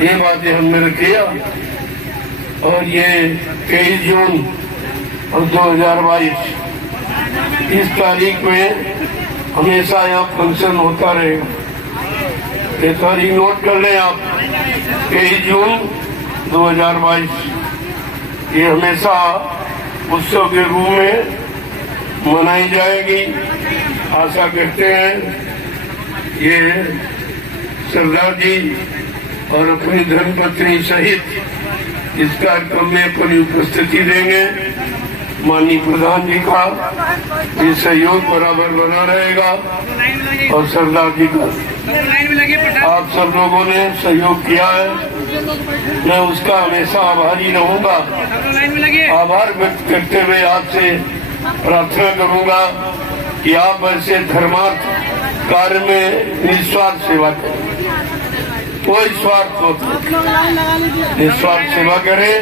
ये बातें हमने किया और ये 23 जून 2022 इस तारीख में हमेशा यहाँ फंक्शन होता रहेगा। ये तारीख नोट कर लें आप, 23 जून 2022 ये हमेशा उत्सव के रूप में मनाई जाएगी। आशा करते हैं ये सरदार जी और अपनी धर्मपत्नी सहित इस कार्यक्रम में अपनी उपस्थिति देंगे। माननीय प्रधान जी का ये सहयोग बराबर बना रहेगा और सरदार जी का आप सब लोगों ने सहयोग किया है, मैं उसका हमेशा आभारी रहूंगा। आभार व्यक्त करते हुए आपसे प्रार्थना करूंगा कि आप ऐसे धर्मार्थ कार्य में निस्वार्थ सेवा करें, कोई स्वार्थ नहीं, निस्वार्थ सेवा करें।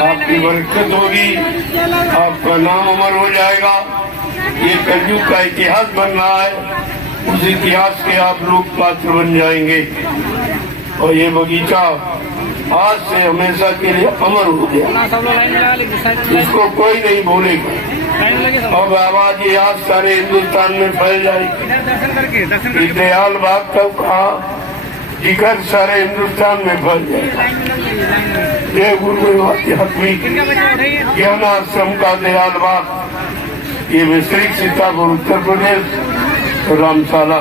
आपकी बरकत होगी, आपका नाम अमर हो जाएगा। ये कलयुग का इतिहास बन रहा है, उस इतिहास के आप लोग पात्र बन जाएंगे और ये बगीचा आज से हमेशा के लिए अमर हो गया, इसको कोई नहीं भूलेगा। और आवाज ये आज सारे हिंदुस्तान में फैल जाएगी। दयाल बाग तक कहा जिक्र सारे हिंदुस्तान में फैल जाएगा। जय गुरुदेव आध्यात्मिक ज्ञान आश्रम का दयाल बाग, ये विस्तृत सीतापुर उत्तर प्रदेश रामशाला,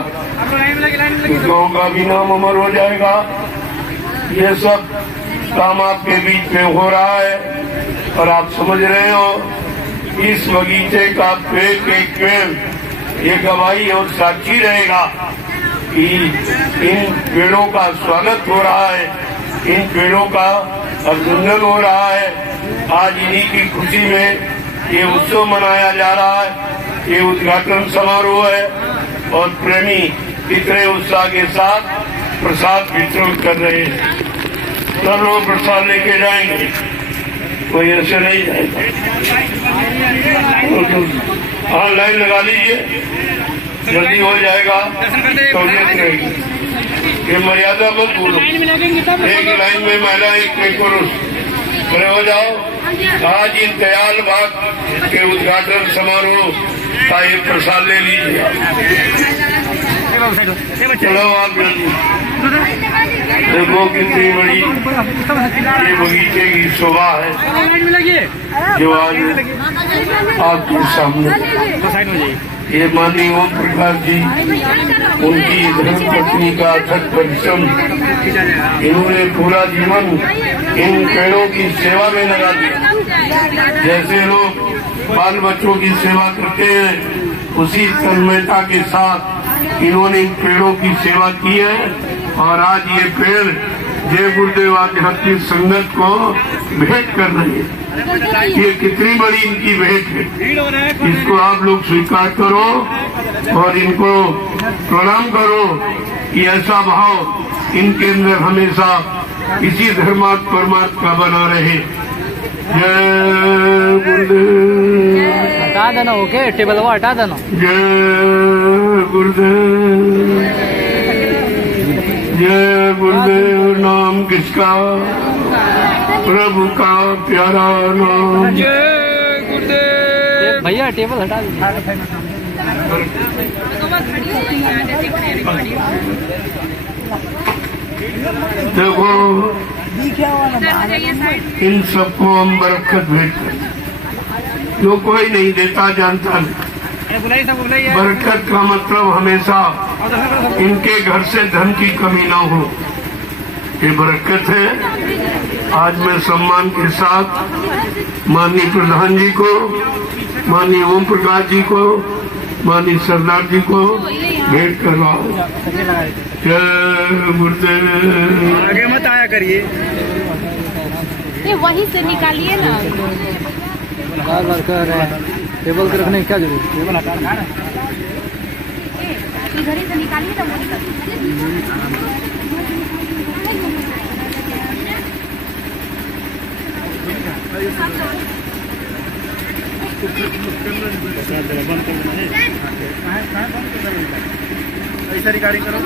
इस लोगों का भी नाम अमर हो जाएगा। ये सब काम आपके बीच में हो रहा है और आप समझ रहे हो। इस बगीचे का पेड़ एक पेड़ ये गवाही और साक्षी रहेगा कि इन पेड़ों का स्वागत हो रहा है, इन पेड़ों का अभिनंदन हो रहा है। आज इन्हीं की खुशी में ये उत्सव मनाया जा रहा है, ये उद्घाटन समारोह है और प्रेमी इतने उत्साह के साथ प्रसाद वितरण कर रहे हैं। सब लोग प्रसाद लेके जाएंगे, कोई ऐसे नहीं जाएगा। हाँ, लाइन लगा लीजिए, जल्दी हो जाएगा, सहूलियत रहेगी। ये मर्यादा मत भूलो, एक लाइन में महिला एक पुरुष, खड़े हो जाओ। आज इन दयाल बाग के उद्घाटन समारोह का ये प्रसाद ले लीजिए। चलो आप देखो कितनी बड़ी ये बगीचे की शोभा है जो आज आपके सामने। ये माननीय ओम प्रकाश जी, उनकी धर्मपत्नी का अथक परिश्रम, इन्होंने पूरा जीवन इन पेड़ों की सेवा में लगा दिया। जैसे लोग बाल बच्चों की सेवा करते हैं, उसी तन्मयता के साथ इन्होंने इन पेड़ों की सेवा की है। और आज ये पेड़ जय गुरुदेव आध्यात्मिक संगत को भेंट कर रहे हैं। ये कितनी बड़ी इनकी भेंट है, इसको आप लोग स्वीकार करो और इनको प्रणाम करो कि ऐसा भाव इनके अंदर हमेशा इसी धर्मात्म परमात्मा का बना रहे। जय गुरुदेव। हटा देना, ओके, टेबल वो हटा देना। जय गुरुदेव, जय गुरुदेव। नाम किसका? प्रभु का प्यारा नाम। जय गुरुदेव। भैया टेबल हटा दीजिए। देखो इन सबको हम बरकत भेंट करते, जो कोई नहीं देता जानता नहीं। बरकत का मतलब हमेशा इनके घर से धन की कमी ना हो, ये बरकत है। आज मैं सम्मान के साथ माननीय प्रधान जी को, माननीय ओम प्रकाश जी को, माननीय सरदार जी को भेंट कर रहा हूँ। जय गुरुदेव। आगे मत आया करिए, ये वहीं से निकालिए ना। बार कर रहे हैं, टेबल के रखने की क्या जरूरत? टेबल हटा इधर ही से निकालिए ना। ऐसा रिकॉर्डिंग करो।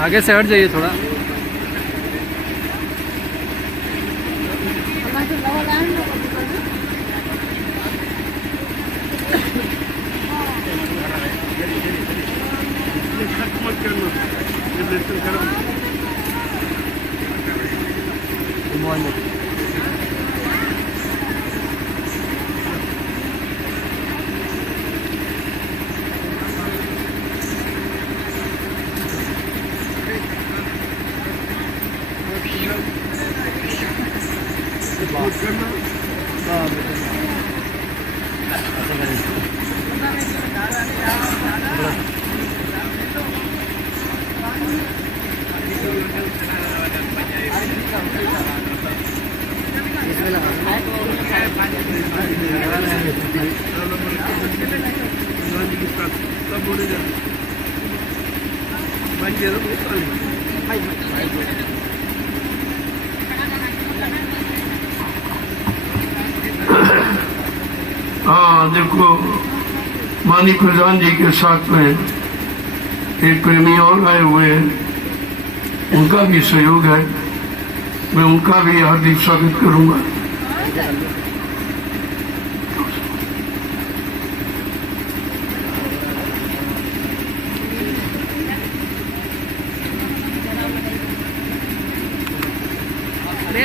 आगे से हट जाइए थोड़ा। हाँ देखो, मानी प्रधान जी के साथ में एक प्रेमी और आए हुए हैं, उनका भी सहयोग है, मैं उनका भी हार्दिक स्वागत करूंगा।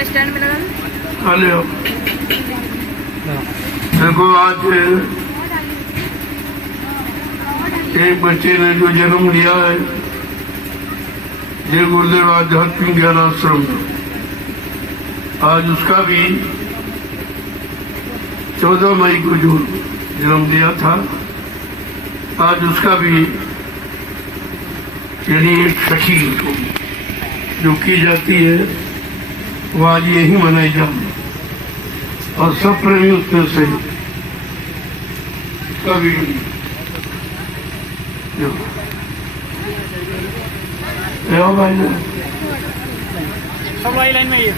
स्टैंड में लगा चले आओ। देखो आज एक बच्चे ने जो जन्म लिया है, जय गुरुदेव आध्यात्मिक ज्ञान आश्रम, आज उसका भी 14 मई को जो जन्म दिया था, आज उसका भी यानी एक सखी जो की जाती है वो आज यही मनाई जाती, और सब प्रेमी उसमें से कभी भाई ने सब लाइन में ही है,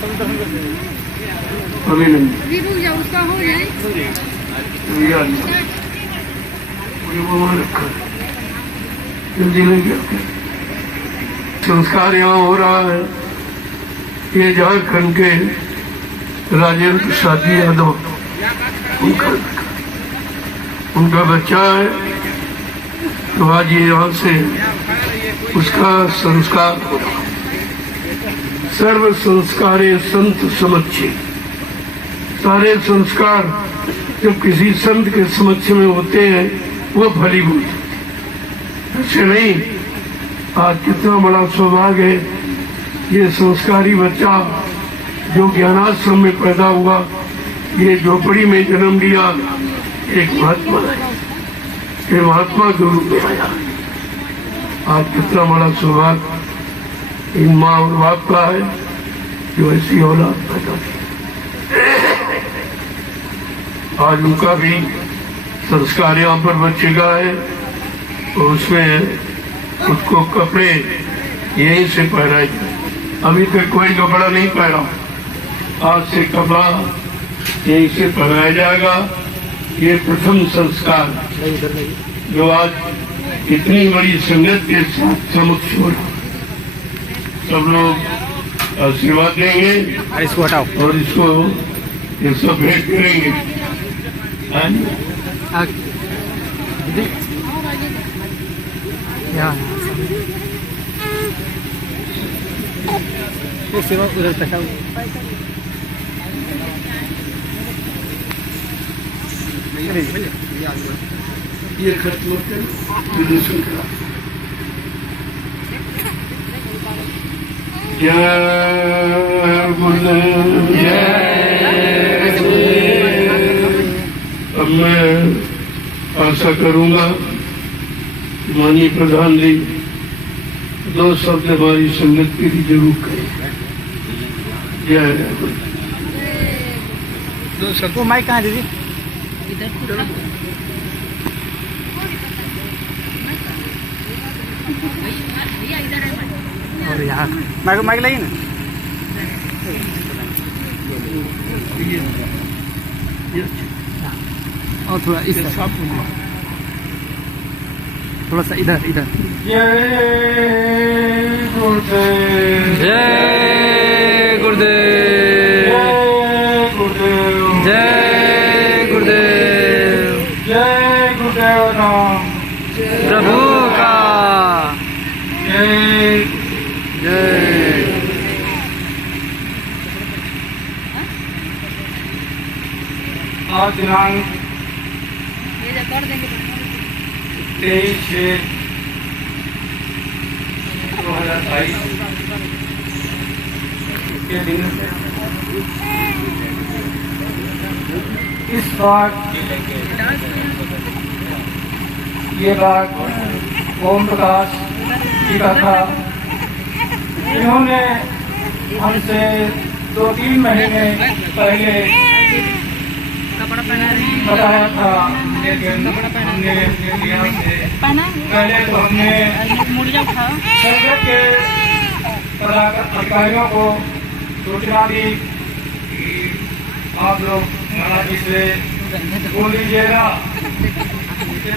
अभी नहीं अभी रुक जाओ, उसका हो जाए। याद नहीं, वो रखा जल्दी लेंगे। संस्कार यहाँ हो रहा है, ये झारखंड के राजेंद्र प्रसाद जी यादव, उनका बच्चा है, तो आज ये यहाँ से उसका संस्कार होगा। सर्व संस्कारे संत समक्षे, सारे संस्कार जब किसी संत के समक्ष में होते हैं वो फलीभूत, ऐसे नहीं। आज कितना बड़ा सौभाग्य है, ये संस्कारी बच्चा जो ज्ञानाश्रम में पैदा हुआ, ये झोपड़ी में जन्म लिया, एक महात्मा है, ये महात्मा के रूप में आया। आज कितना बड़ा सौभाग्य इन माँ और बाप का है जो ऐसी औलाद पैदा की। आज उनका भी संस्कार यहाँ पर बच्चे का है, और उसमें उसको कपड़े यहीं से पहनाए। अभी तक कोई कपड़ा नहीं पहना, आज से कपड़ा यहीं से पहनाया जाएगा। ये प्रथम संस्कार जो आज इतनी बड़ी संगत के साथ समक्ष हो रहा, सब लोग आशीर्वाद देंगे इसको हटाओ और इसको ये सब भेंट करेंगे। उधर तक ये खत्म होते जय गुरुदेव, अब मैं आशा करूंगा माननीय प्रधान जी 2 शब्द हमारी संगत के लिए जरूर करें। जय गुरुदेव। वो माइक कहाँ दीदी? और यहाँ माइक माइक लगी ना, और थोड़ा इस थोड़ा सा इधर इधर। जय गुरुदेव, जय गुरुदेव, जय गुरुदेव, जय गुरुदेव, जय गुरुदेव राम प्रभु का जय। जय। आज दिनांक ये जो कर देंगे 23/6/2022 के दिन इस बार ये बात ओम प्रकाश जी का था। इन्होंने हमसे 2-3 महीने पहले कपड़ा पहना रहे हैं, बताया था, लेकिन हमने निर्णय से पहना पहले तो हमने मुड़ जाओ खाओ। संगत के अधिकारियों को सूचना दी कि आप लोग महाराज जी से बोल दीजिएगा।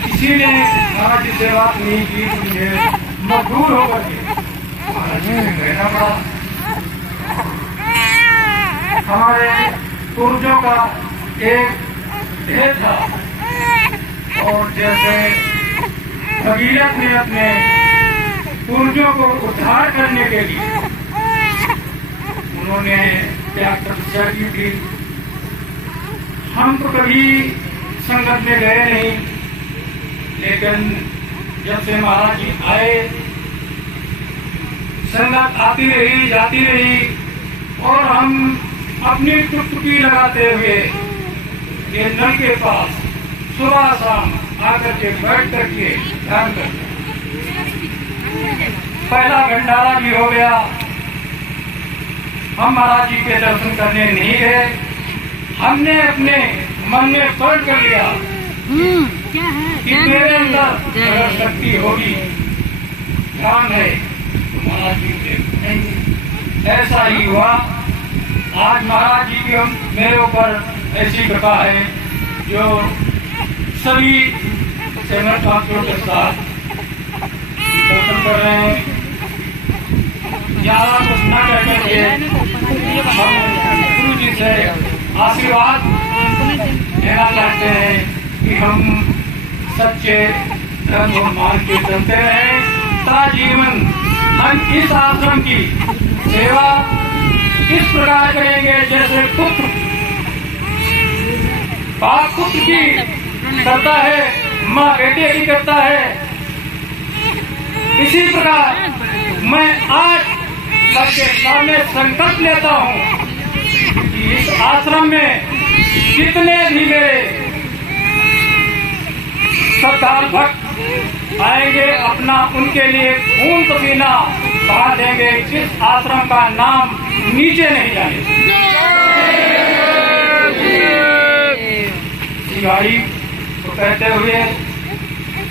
किसी ने महाराज जी से बात नहीं की तो मुझे मजबूर होकर के महाराज जी से कहना पड़ा। हमारे पूर्वजों का एक ध्येय था और जैसे भगीरथ ने अपने पूर्वजों को उद्धार करने के लिए उन्होंने त्याग तपस्या की थी। हम तो कभी संगत में गए नहीं, लेकिन जब से महाराज जी आए संगत आती रही जाती रही और हम अपनी टुकटुकी लगाते हुए ये नल के पास सुबह शाम आकर के बैठ करके ध्यान करते। पहला भंडारा भी हो गया। हम महाराज जी के दर्शन करने नहीं गए, हमने अपने मन में सोच कर लिया कि मेरे अंदर अगर शक्ति होगी, ध्यान है तो महाराज जी देखेंगे। ऐसा ही हुआ। आज महाराज जी की मेरे ऊपर ऐसी कृपा है जो सभी सेना छात्रों के साथ दर्शन कर रहे हैं। ज्यादा कुछ न कहकर के हम गुरु जी से आशीर्वाद लेना चाहते हैं कि हम सच्चे धर्म और मार्ग के चलते रहे। सारा जीवन हम इस आश्रम की सेवा इस प्रकार करेंगे जैसे पुत्र बाप पुत्र की करता है, माँ बेटे की करता है। इसी प्रकार मैं आज सबके सामने संकल्प लेता हूँ कि इस आश्रम में जितने भी मेरे श्रद्धालु भक्त आएंगे अपना उनके लिए खून पसीना बहा देंगे। इस आश्रम का नाम नीचे नहीं जाएगा। गाड़ी को कहते हुए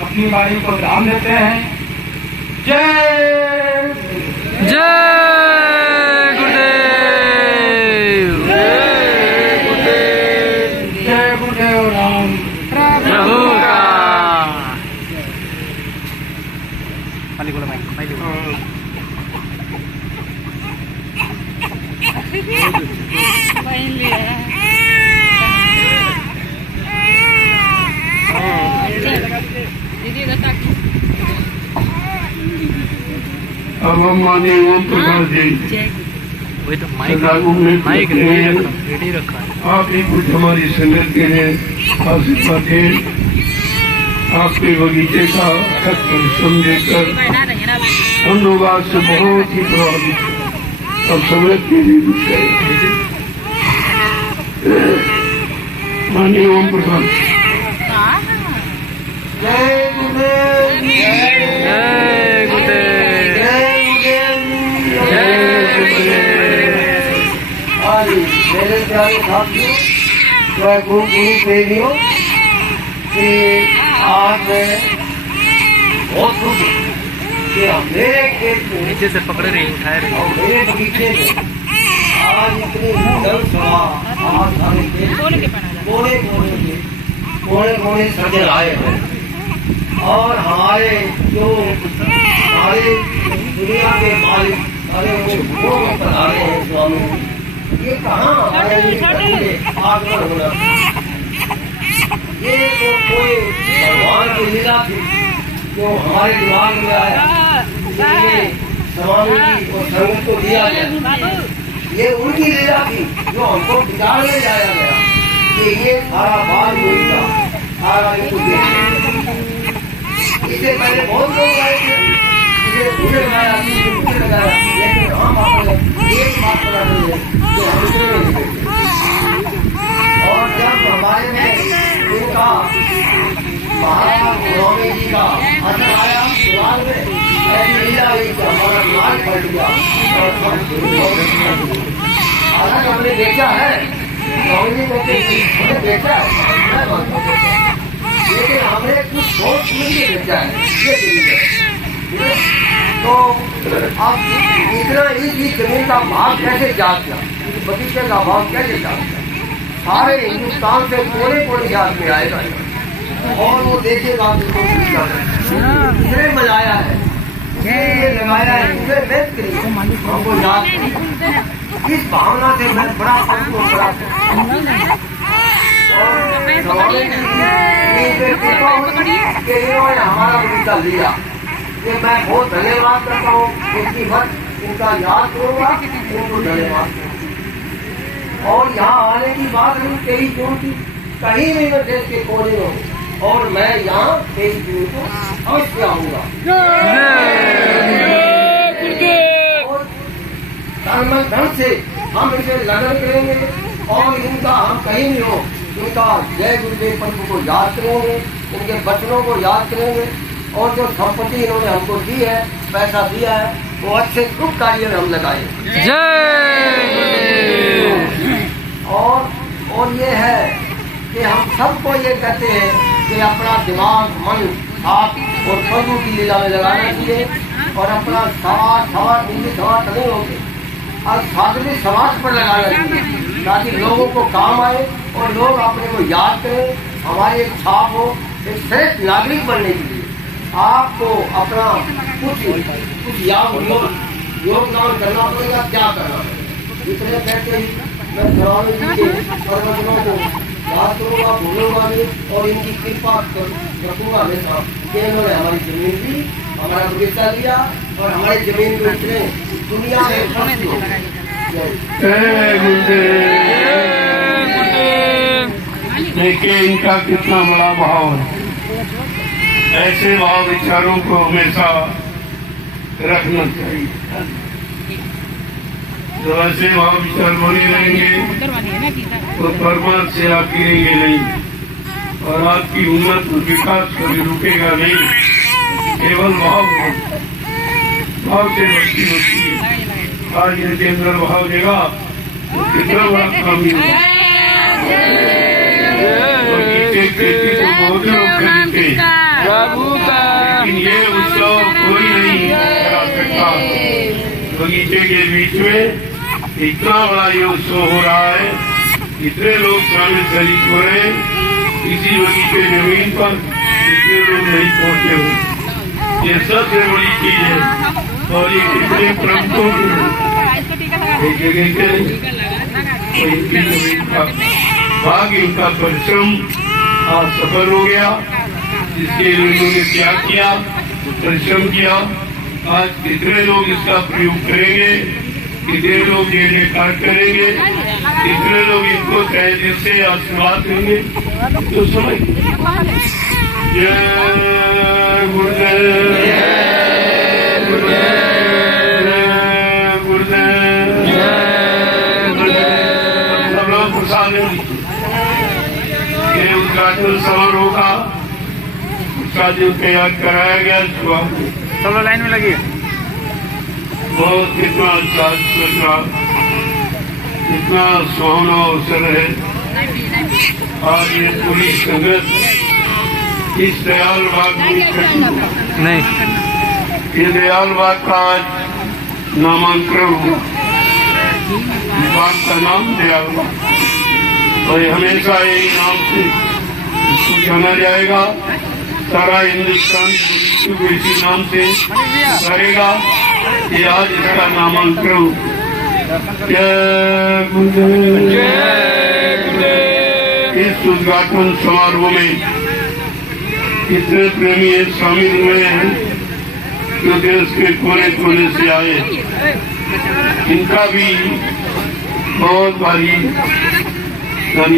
अपनी गाड़ी को विराम देते हैं। जय जय गुरुदेव, जय गुरुदेव राम प्रभु का। अब हम माननीय ओम प्रकाश जी वही तो सदागुरु में माइक कहते हैं, रेडी रखा है। आप ही कुछ हमारी संगत के लिए आशीर्वाद दें। आपके बगीचे का खत परिश्रम देकर हम लोग आज से बहुत ही प्रभावित हैं। अब संगत के लिए कुछ कहें। माननीय ओम प्रकाश। जय गुरुदेव, जय गुरुदेव, आज मेरे प्यारे साथियों, मैं गुरु प्रेमियों कि आज मैं बहुत खुश हूँ कि मेरे खेत में नीचे से पकड़ रही उठाए रही। और मेरे बगीचे में आज इतनी जल सभा आज हमें कोने कोने सजे आए हैं। और हमारे जो हमारे दुनिया के मालिक सारे वो बता रहे हैं स्वामी, ये कहाँ हमारे आगमन होना। ये तो कोई भगवान की लीला थी जो हमारे दिमाग में आया, ये स्वामी जी और संगत को दिया गया। ये उनकी लीला थी जो हमको विचार में लाया गया कि ये सारा बाल मिलता सारा इसे पहले बहुत लोग आए थे, इसे मुझे लगाया, मुझे लगाया, लेकिन हम आपने एक बात बता दी है जो हमसे नहीं देते। और जब हमारे में इनका महात्मा स्वामी जी का असर आया दिमाग में, ऐसी लीला हुई कि हमारा दिमाग पलट गया और हालांकि हमने देखा है स्वामी जी हमने देखा है, लेकिन हमने कुछ सोच नहीं देखा है। ये तो अब इतना इस जमीन का भाव कैसे जाग गया, इस बगीचे का भाव कैसे जाग गया, सारे हिंदुस्तान से कोने कोने जात में आएगा और वो देखेगा कितने मनाया है, ये लगाया है, इसे व्यक्त करिए हमको याद करिए। इस भावना से मैं बड़ा पशु और बड़ा इन्होंने हमारा बगीचा लिया, ये मैं बहुत धन्यवाद करता हूँ, इसकी वक्त इनका याद करूँगा, इनको धन्यवाद करूँगा। और यहाँ आने की बात नहीं 23 जून की, कहीं भी मैं देश के कोने में हूँ और मैं यहाँ 23 जून को अवश्य आऊँगा। और ढंग से हम इसे लगन करेंगे और इनका हम कहीं भी हो इनका जय गुरुदेव पंथ को याद करेंगे, इनके वचनों को याद करेंगे और जो संपत्ति इन्होंने हमको दी है, पैसा दिया है, वो अच्छे शुभ कार्य में हम लगाएंगे। और ये है कि हम सबको ये कहते हैं कि अपना दिमाग मन हाथ और प्रभु की लीला में लगाना चाहिए और अपना सवार निजी समाज नहीं होंगे और साधुनिक समाज पर लगाना चाहिए ताकि लोगों को काम आए और लोग अपने को याद करें, हमारी एक छाप हो, एक श्रेष्ठ नागरिक बनने के लिए आपको अपना कुछ योगदान करना पड़ेगा। क्या करना पड़ेगा इतने कहते ही मैं स्वामी जी के प्रवचनों को याद करूँगा, भूलूंगा नहीं और इनकी कृपा रखूंगा हमेशा कि इन्होंने हमारी जमीन दी, हमारा बगीचा लिया और हमारी जमीन को इतने दुनिया में फर्स्ट हो। देखिए इनका कितना बड़ा भाव है, ऐसे भाव विचारों को हमेशा रखना चाहिए। तो ऐसे भाव विचार बने रहेंगे तो परमात्मा से आप गिरेंगे नहीं और आपकी उन्नत और विकास कभी रुकेगा नहीं। केवल भाव से भक्ति होती है। आज इनके अंदर भाव देगा तो कितना बड़ा कामी होगा। खेती तो बहुत लोग खरीदते लेकिन ये उत्सव कोई नहीं करा सकता। बगीचे के बीच में इतना बड़ा ये उत्सव हो रहा है, इतने लोग शामिल शरीक हो रहे हैं, इसी बगीचे जमीन पर इतने लोग नहीं पहुंचे हुए। ये सबसे बड़ी चीज है और ये कितने प्रमुखों की जगह के इनकी जमीन का भाग्य, उनका परिश्रम आज सफल हो गया, जिसके लिए उन्होंने त्याग किया, परिश्रम किया। आज कितने लोग इसका प्रयोग करेंगे, कितने लोग ये निकाल करेंगे, कितने लोग इनको तहे दिल से आशीर्वाद देंगे तो समझ। जय गुरुदेव, जय गुरुदेव, गुरुदेव, जय गुरुदेव। सब लोग प्रसाद ये उद्घाटन समारोह का उसका जो तैयार कराया गया सब लोग लाइन में लगी। बहुत कितना अच्छा सोचा, कितना सुहावना अवसर है। आज ये पूरी संगत इस दयाल बाग में नहीं, ये दयाल बाग का आज नामांकन हुआ। बाग का नाम दयाल बाग और हमेशा यही नाम से इसको जाना जाएगा। सारा हिंदुस्तान इसी नाम से करेगा। ये आज इसका नामांकन। जय गुरुदेव। इस उद्घाटन समारोह में इतने प्रेमी शामिल हुए हैं जो देश के कोने कोने से आए। इनका भी बहुत भारी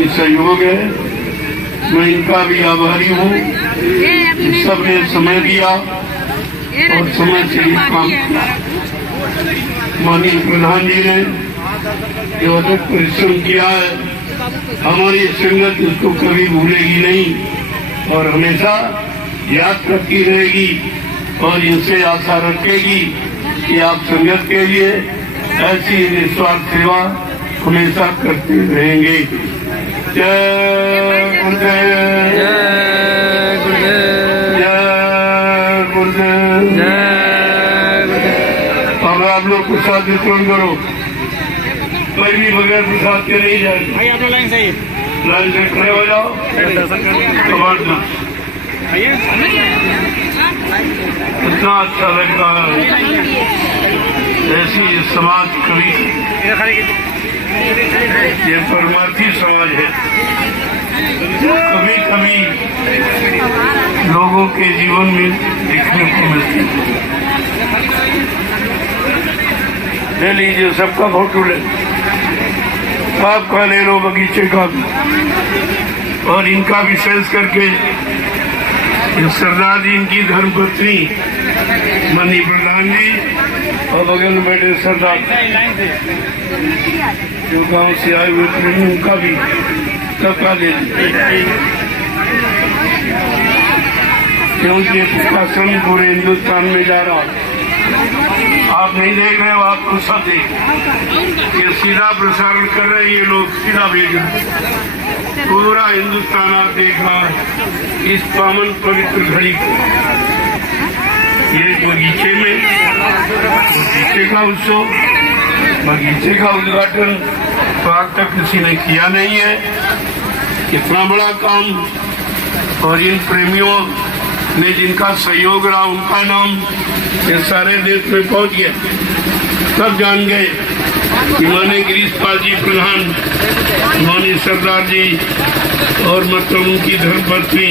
सहयोग है। मैं इनका भी आभारी हूँ। सबने समय दिया और समय से ही काम किया। माननीय प्रधान जी ने जो अधिक परिश्रम किया है, हमारी संगत उसको कभी भूलेगी नहीं और हमेशा याद करती रहेगी और इनसे आशा रखेगी कि आप संगत के लिए ऐसी निस्वार्थ सेवा हमेशा करते रहेंगे। जय गुरुदेव, जय गुरुदेव, जय गुरुदेव, जय प्रसाद वितरण करो। कोई भी बगैर प्रसाद के नहीं जाएगा। भाई आप लाइन सही लाइन से खड़े हो जाओ। कमांडर इतना अच्छा लगता है, ऐसी समाज कभी ये परमार्थी समाज है। कभी कभी लोगों के जीवन में दिखने को मिलती है। ले लीजिए, सबका फोटो ले, आपका ले लो, बगीचे का भी, और इनका भी सेंस करके। सरदार जी, इनकी धर्मपत्नी मनी प्रधान जी, और बगल में बैठे सरदार जो गांव से आए हुए थे, उनका भी सबका ले लीजिए, क्योंकि प्रकाशन पूरे हिंदुस्तान में जा रहा है। आप नहीं देख रहे हो, आपको सब देख, ये सीधा प्रसारण कर रहे हैं, ये लोग सीधा भेज रहे हैं। पूरा हिंदुस्तान आप देख रहा है इस पावन पवित्र घड़ी को। ये बगीचे में, बगीचे का उत्सव, बगीचे का उद्घाटन तो आज तक किसी ने किया नहीं है। इतना बड़ा काम, और इन प्रेमियों ने जिनका सहयोग रहा, उनका नाम ये सारे देश में पहुंच गया। सब जान गए कि माने गिरीशपाल जी प्रधान, माने सरदार जी, और मतलब उनकी धर्मपत्नी,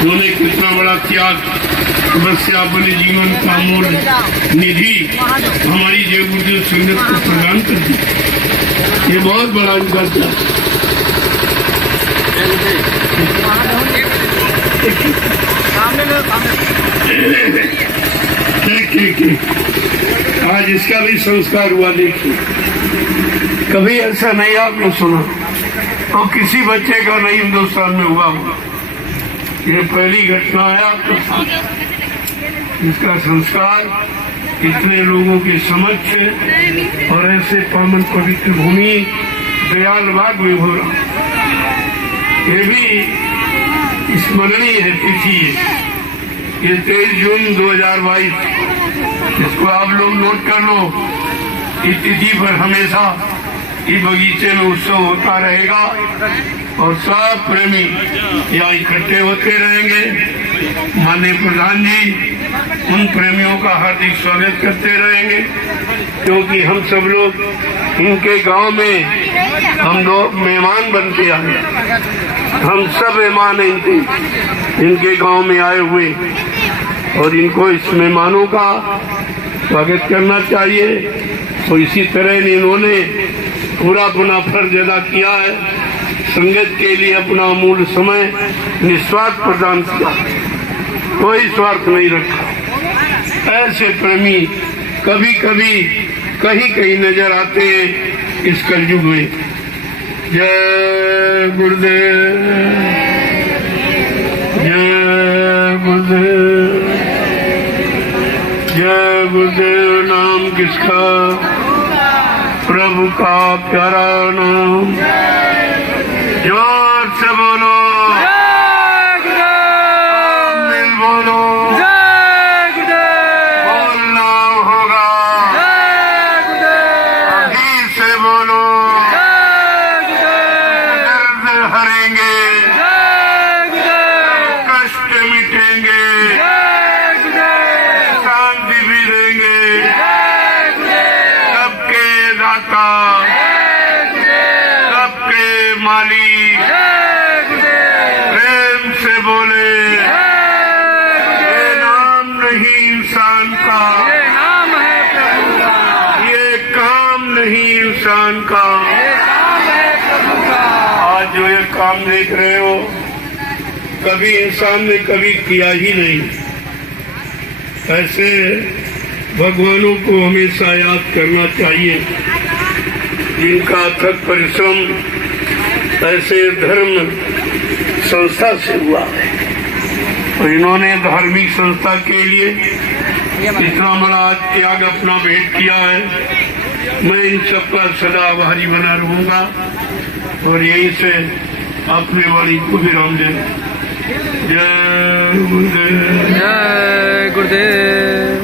उन्होंने कितना बड़ा त्याग, तपस्या, अपने जीवन का अमूल निधि हमारी जय गुरुदेव संगत को प्रदान कर दी। ये बहुत बड़ा उनका त्याग। देखिए, आज इसका भी संस्कार हुआ। देखिए, कभी ऐसा नहीं आपने सुना, और किसी बच्चे का नहीं हिंदुस्तान में हुआ होगा। ये पहली घटना है आपके साथ। इसका संस्कार इतने लोगों के समक्ष और ऐसे पावन पवित्र भूमि दयालबाग में हो रहा। ये भी स्मरणीय है तिथि है, ये 23 जून 2022। इसको आप लोग नोट कर लो। इस तिथि पर हमेशा इस बगीचे में उत्सव होता रहेगा, और सब प्रेमी यहाँ इकट्ठे होते रहेंगे। माननीय प्रधान जी उन प्रेमियों का हार्दिक स्वागत करते रहेंगे, क्योंकि हम सब लोग इनके गांव में हम लोग मेहमान बन के आए। हम सब मेहमान हैं इनके गांव में आए हुए, और इनको इस मेहमानों का स्वागत करना चाहिए। तो इसी तरह इन्होंने पूरा अपना फर्ज अदा किया है, संगत के लिए अपना अमूल्य समय निस्वार्थ प्रदान किया, कोई स्वार्थ नहीं रखा। ऐसे प्रेमी कभी कभी कहीं कहीं नजर आते हैं इस कलयुग में। जय गुरुदेव, जय गुरुदेव, जय गुरुदेव। नाम किसका? प्रभु का प्यारा नाम। जोर से बोलो, मिल बोलो, बोलना होगा, अभी से बोलो, दर्द हरेंगे, कष्ट मिटेंगे, शांति भी देंगे। सबके दाता, सबके मालिक, प्रेम से बोले, ये नाम नहीं इंसान का, ये नाम है प्रभु का, ये काम नहीं इंसान का, ये काम है प्रभु का। आज जो ये काम देख रहे हो, कभी इंसान ने कभी किया ही नहीं। ऐसे भगवानों को हमेशा याद करना चाहिए, जिनका अथक परिश्रम ऐसे धर्म संस्था से हुआ है। तो इन्होंने धार्मिक संस्था के लिए इतना बड़ा त्याग अपना भेंट किया है। मैं इन सबका सदा आभारी बना रहूंगा, और यहीं से अपने वाणी को विराम दे। जय गुरुदेव, जय गुरुदेव।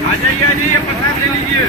आ जाइए प्रसाद ले लीजिए।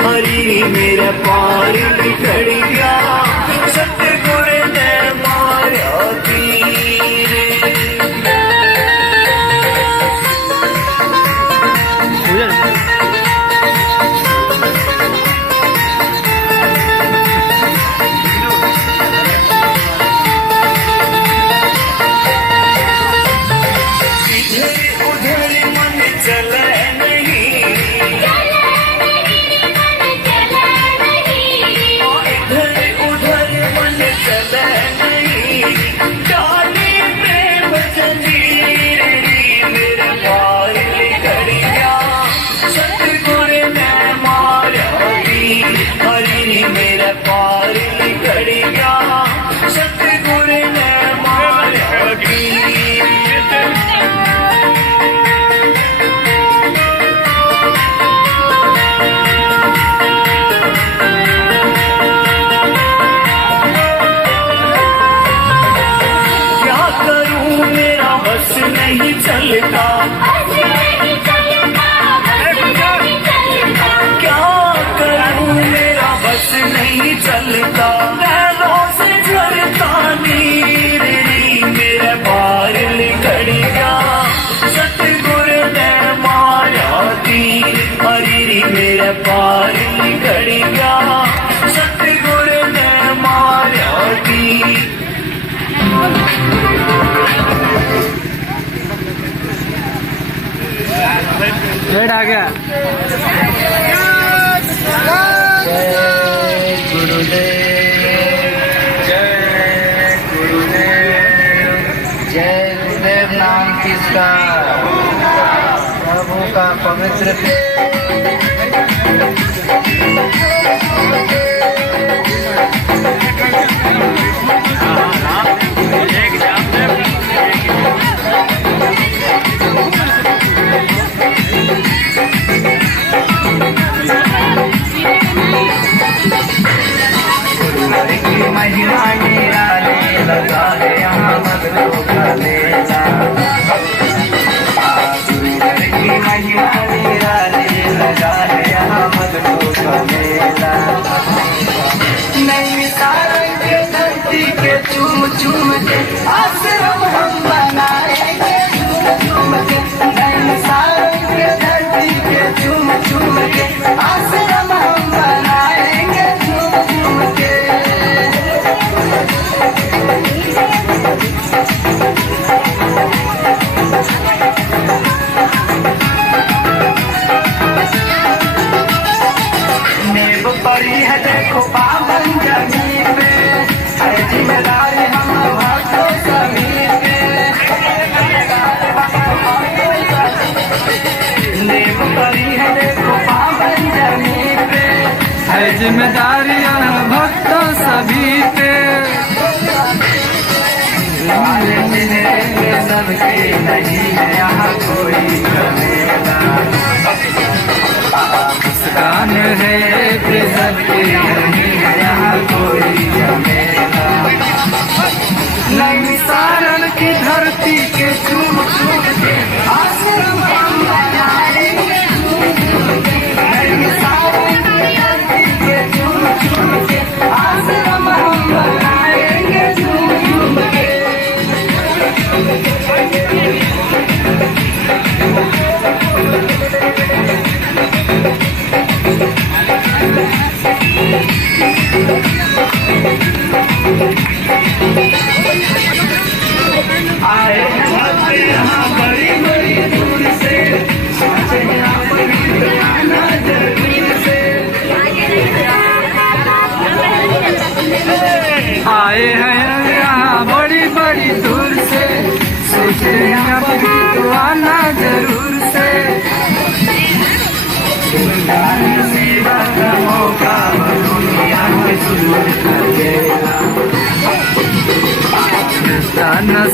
हरी मेरा पार बिगड़ गया सतगुर ने मारा तीर। इधर उधर मन चले नहीं चलता क्या करूं मेरा बस नहीं चलता नैनों से झरता नीर मेरा पार निकल गया सतगुर ने मारा तीर। हरी मेरा पार निकल गया सतगुर ने मारा तीर। रेड आ गया। जय गुरुदेव जय गुरुदेव जय गुरुदेव नाम किसका प्रभु का पवित्र महिमा निराले लगा है यहाँ मगरों का मेला। गुरुवर की महिमा निराले लगा है यहाँ मगरों का मेला। नई सारंग के धरती के चूम चूम के आश्रम हम बनाएंगे चूम चूम के। नई सारंग के धरती के चूम चूम के आश्रम हम बनाएंगे चूम चूम के। नेब पड़ी है देखो पावन जमीन पे है जिम्मेदारी हम भक्तों सभी पे। नेब पड़ी है देखो पावन जमीन पे है जिम्मेदारी भक्तों सभी पे। सबके नहीं है यहाँ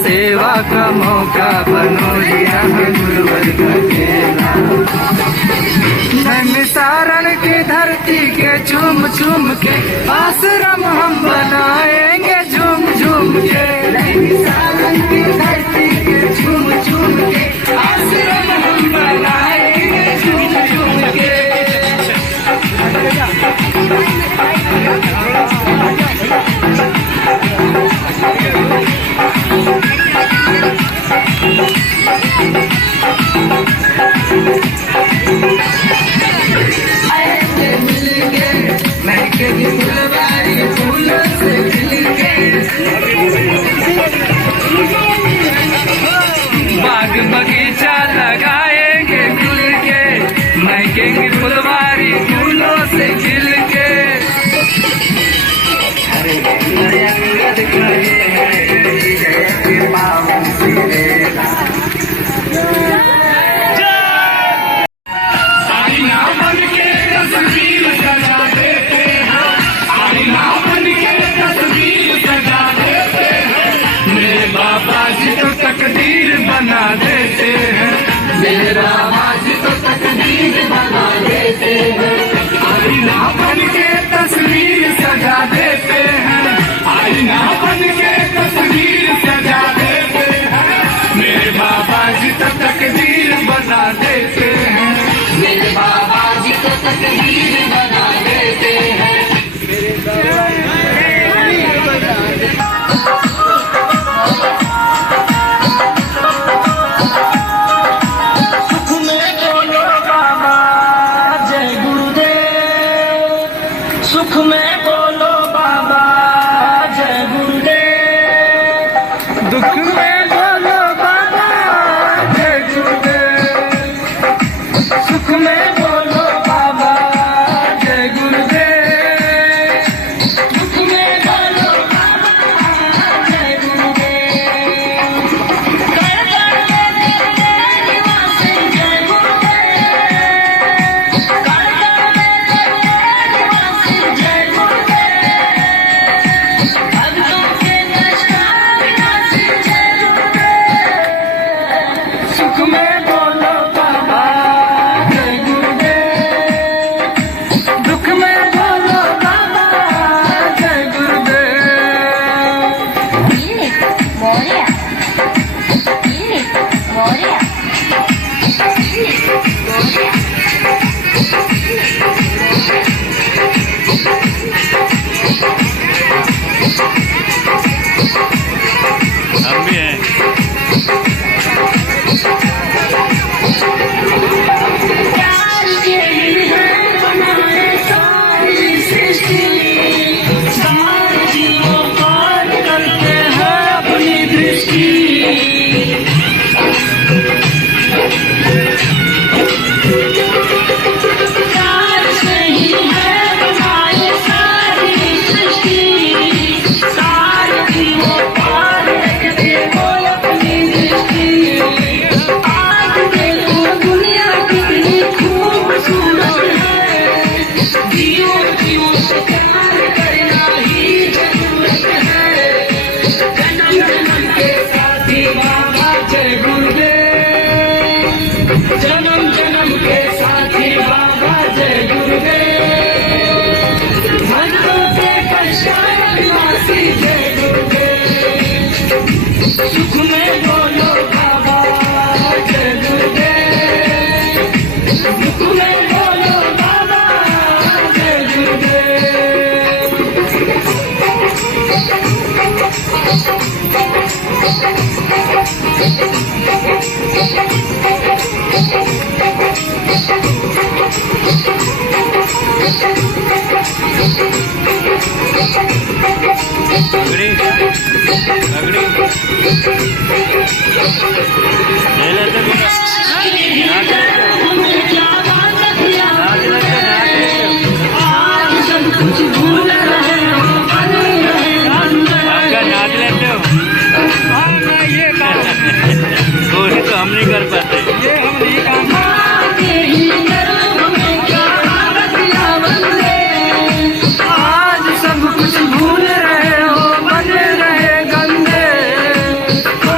सेवा का मौका बनो यहाँ गुरुवर का चेला। नैमिषारण की धरती के झूम झूम के आश्रम हम बनाएंगे झूम झूम के। नैमिषारण की धरती के झूम झूम के आश्रम हम बनाएंगे झूम झूम के। बाग बगीचा लगाएंगे खुल के, महकेंगे फुलवारी फूलों से खिल के। तकदीर बना देते हैं मेरे बाबा जी तो तकदीर बना देते हैं। आईना बन के तस्वीर सजा देते हैं, आईना बन के तस्वीर सजा देते हैं। मेरे बाबा जी तो तकदीर बना देते हैं, मेरे बाबा जी तो तकदीर बना देते हैं। सुख में बोलो बाबा जय गुरुदेव, दुख में बोलो बाबा जय गुरुदेव। सुख में बोलो बाबा जय गुरुदेव, दुख में बोलो बाबा जय गुरुदेव। कर कर मेरे निवासी जय गुरुदेव, कर कर मेरे निवासी जय गुरुदेव, भक्तों के कष्ट विनाशी जय गुरुदेव। सुख में बोलो बाबा जय गुरुदेव, दुख में बोलो बाबा जय गुरुदेव। मोरिया मोरिया हम भी हैं। प्यार के लिए बनाए सारी सृष्टि, सारे जीवों पार करते हैं अपनी दृष्टि। प्यार से ही है बनाए सारी सृष्टि, सारे जीवों पार करते हो अपनी दृष्टि। आज देखो दुनिया कितनी खूबसूरत है, जीव जीव से प्यार करना ही जरूरत है। जन्म जन्म के साथी बाबा जय गुरुदेव, जन्म जन्म के साथी बाबा जय गुरुदेव, भक्तों के कष्ट विनाशी जय गुरुदेव। सुख में बोलो बाबा जय गुरुदेव, दुख में बोलो बाबा जय गुरुदेव। पगड़ी पगड़ी ले लेते बेटा, नाच लेते, हमें क्या बात किया, नाच लेते, नाच लेते। आज सब कुछ भूल रहे हो, बन रहे अंदर। आपका नाच लेते हो। ये काम वही तो हम नहीं कर पाते। ये हम नहीं काम आगे ही करो, हमें क्या बात किया बंदे। आज सब कुछ भूल रहे हो, बन रहे गंदे। हो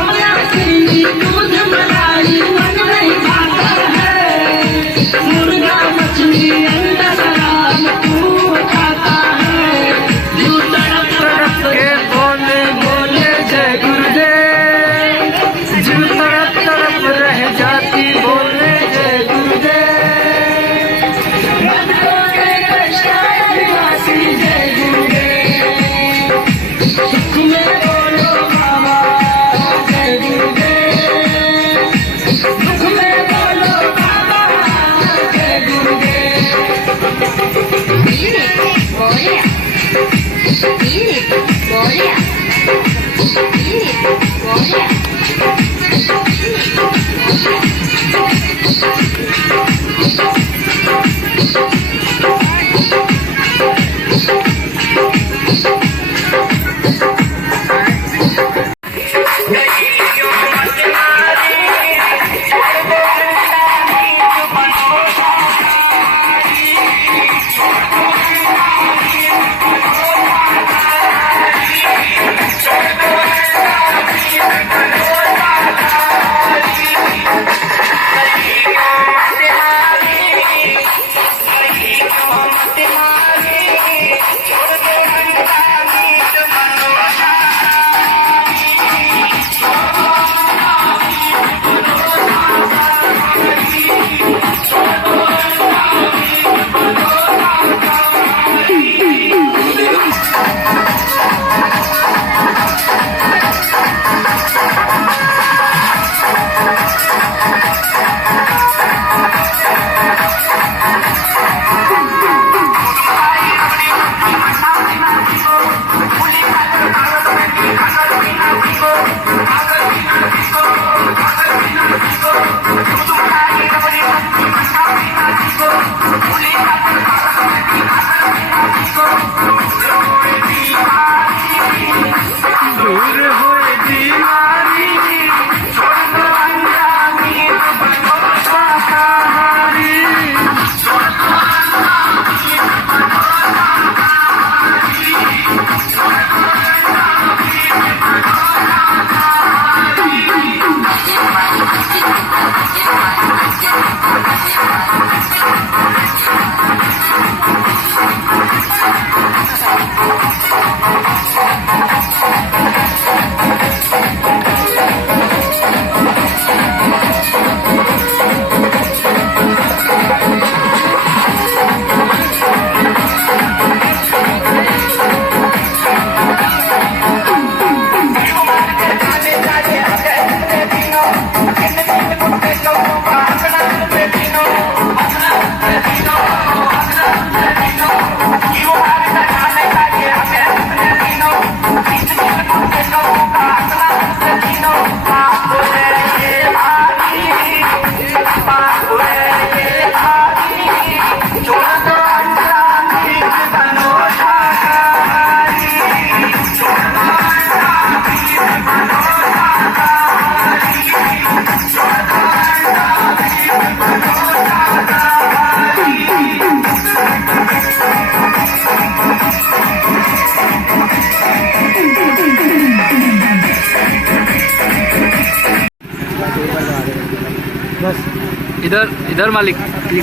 इधर इधर मालिक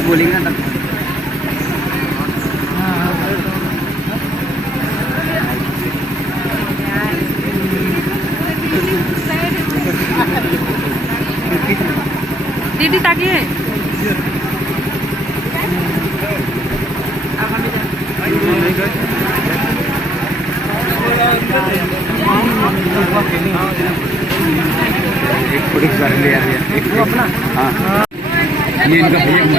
बोलेंगे ना दीदी ताकिए एक फोटो खिंचा ले यार, एक अपना। हाँ ये इनका भैया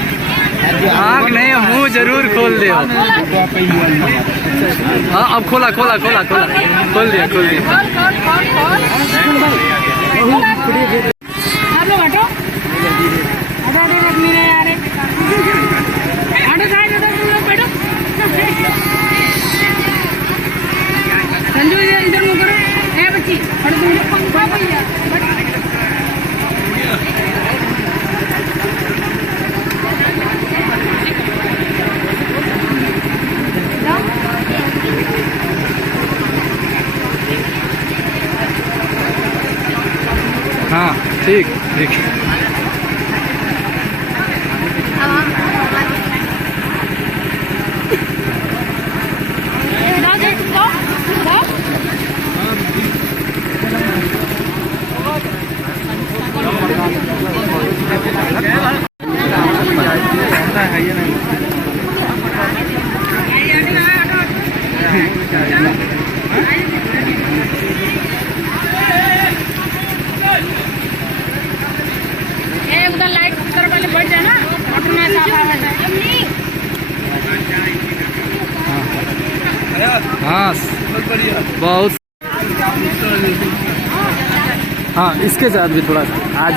आँख नहीं मुंह जरूर खोल दे। हाँ अब खोला खोला खोला खोला खोल दिया खोल दिया। आप लोग हटो संजू इधर मुँह करो। ए बच्ची पंखा भैया हाँ ठीक ठीक। उधर लाइट हाँ बहुत। हाँ इसके साथ भी थोड़ा सा आज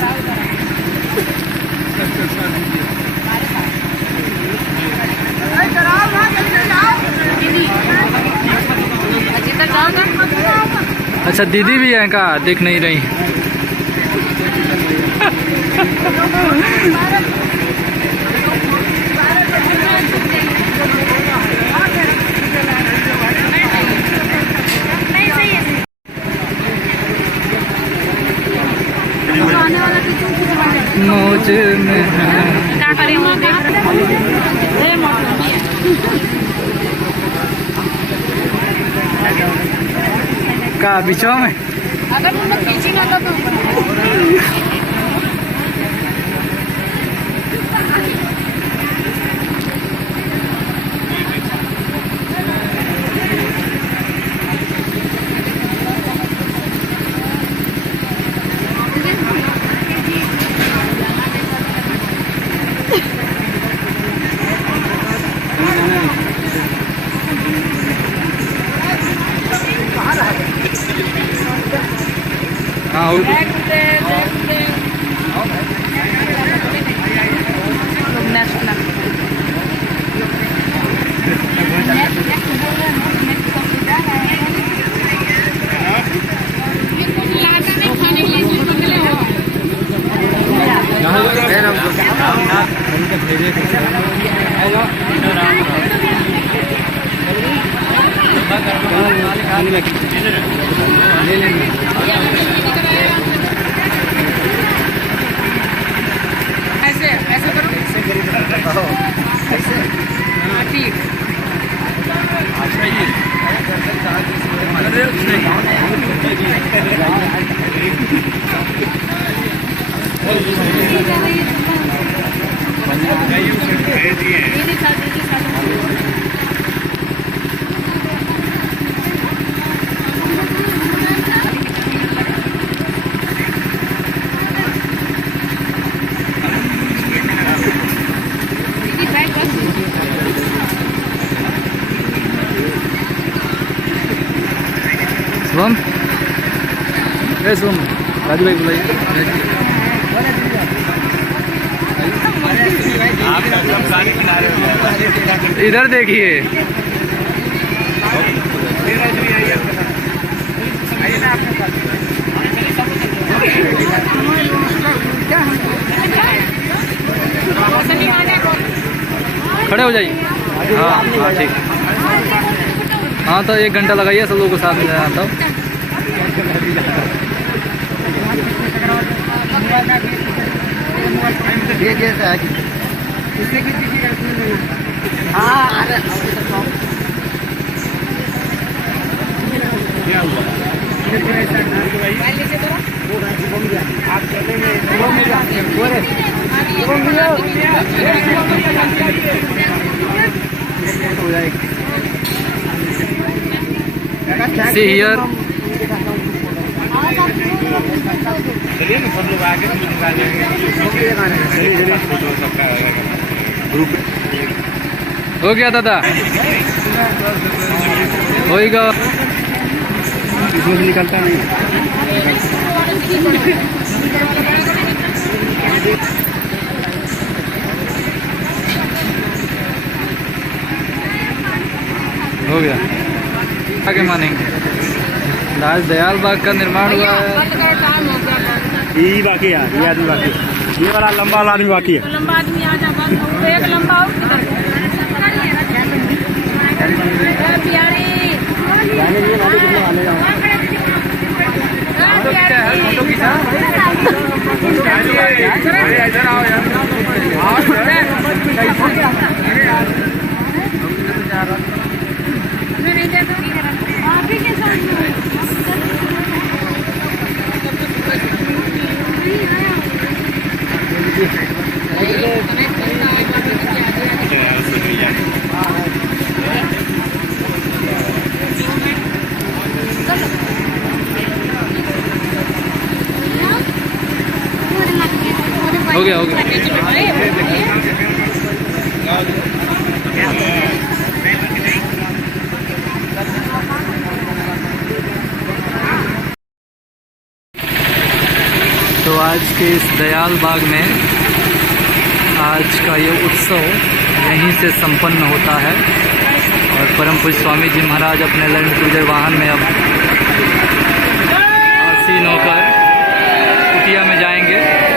अच्छा दीदी भी है का दिख नहीं रही। मौज में का बिचवा में अगर तुम खींचेगा तो हाँ ले लेंगे। ऐसे ऐसे करो ऐसे ठीक शुभम शुभम राजू भाई बुलाइए। इधर देखिए खड़े हो जाइए। हाँ हाँ ठीक। हाँ तो 1 घंटा लगाइए सब लोगों को साथ में जाना तब। See here. चलिए ना सब लोग आगे फोटो सबका ग्रुप हो गया दादा होएगा इसमें से निकलता नहीं। हो गया आगे मानेंगे। आज दयाल बाग का निर्माण हुआ है। ये बाकी है, ये आदमी बाकी है, ये वाला लंबा वाला आदमी बाकी है। लंबा आदमी आ जा बस एक लंबा और प्यारी फोटो खींचा इधर आओ यार। हो गया हो गया। महाराज के इस दयाल बाग में आज का ये उत्सव यहीं से संपन्न होता है और परम पूज्य स्वामी जी महाराज अपने लैंड क्रूजर वाहन में अब आसीन होकर कुटिया में जाएंगे।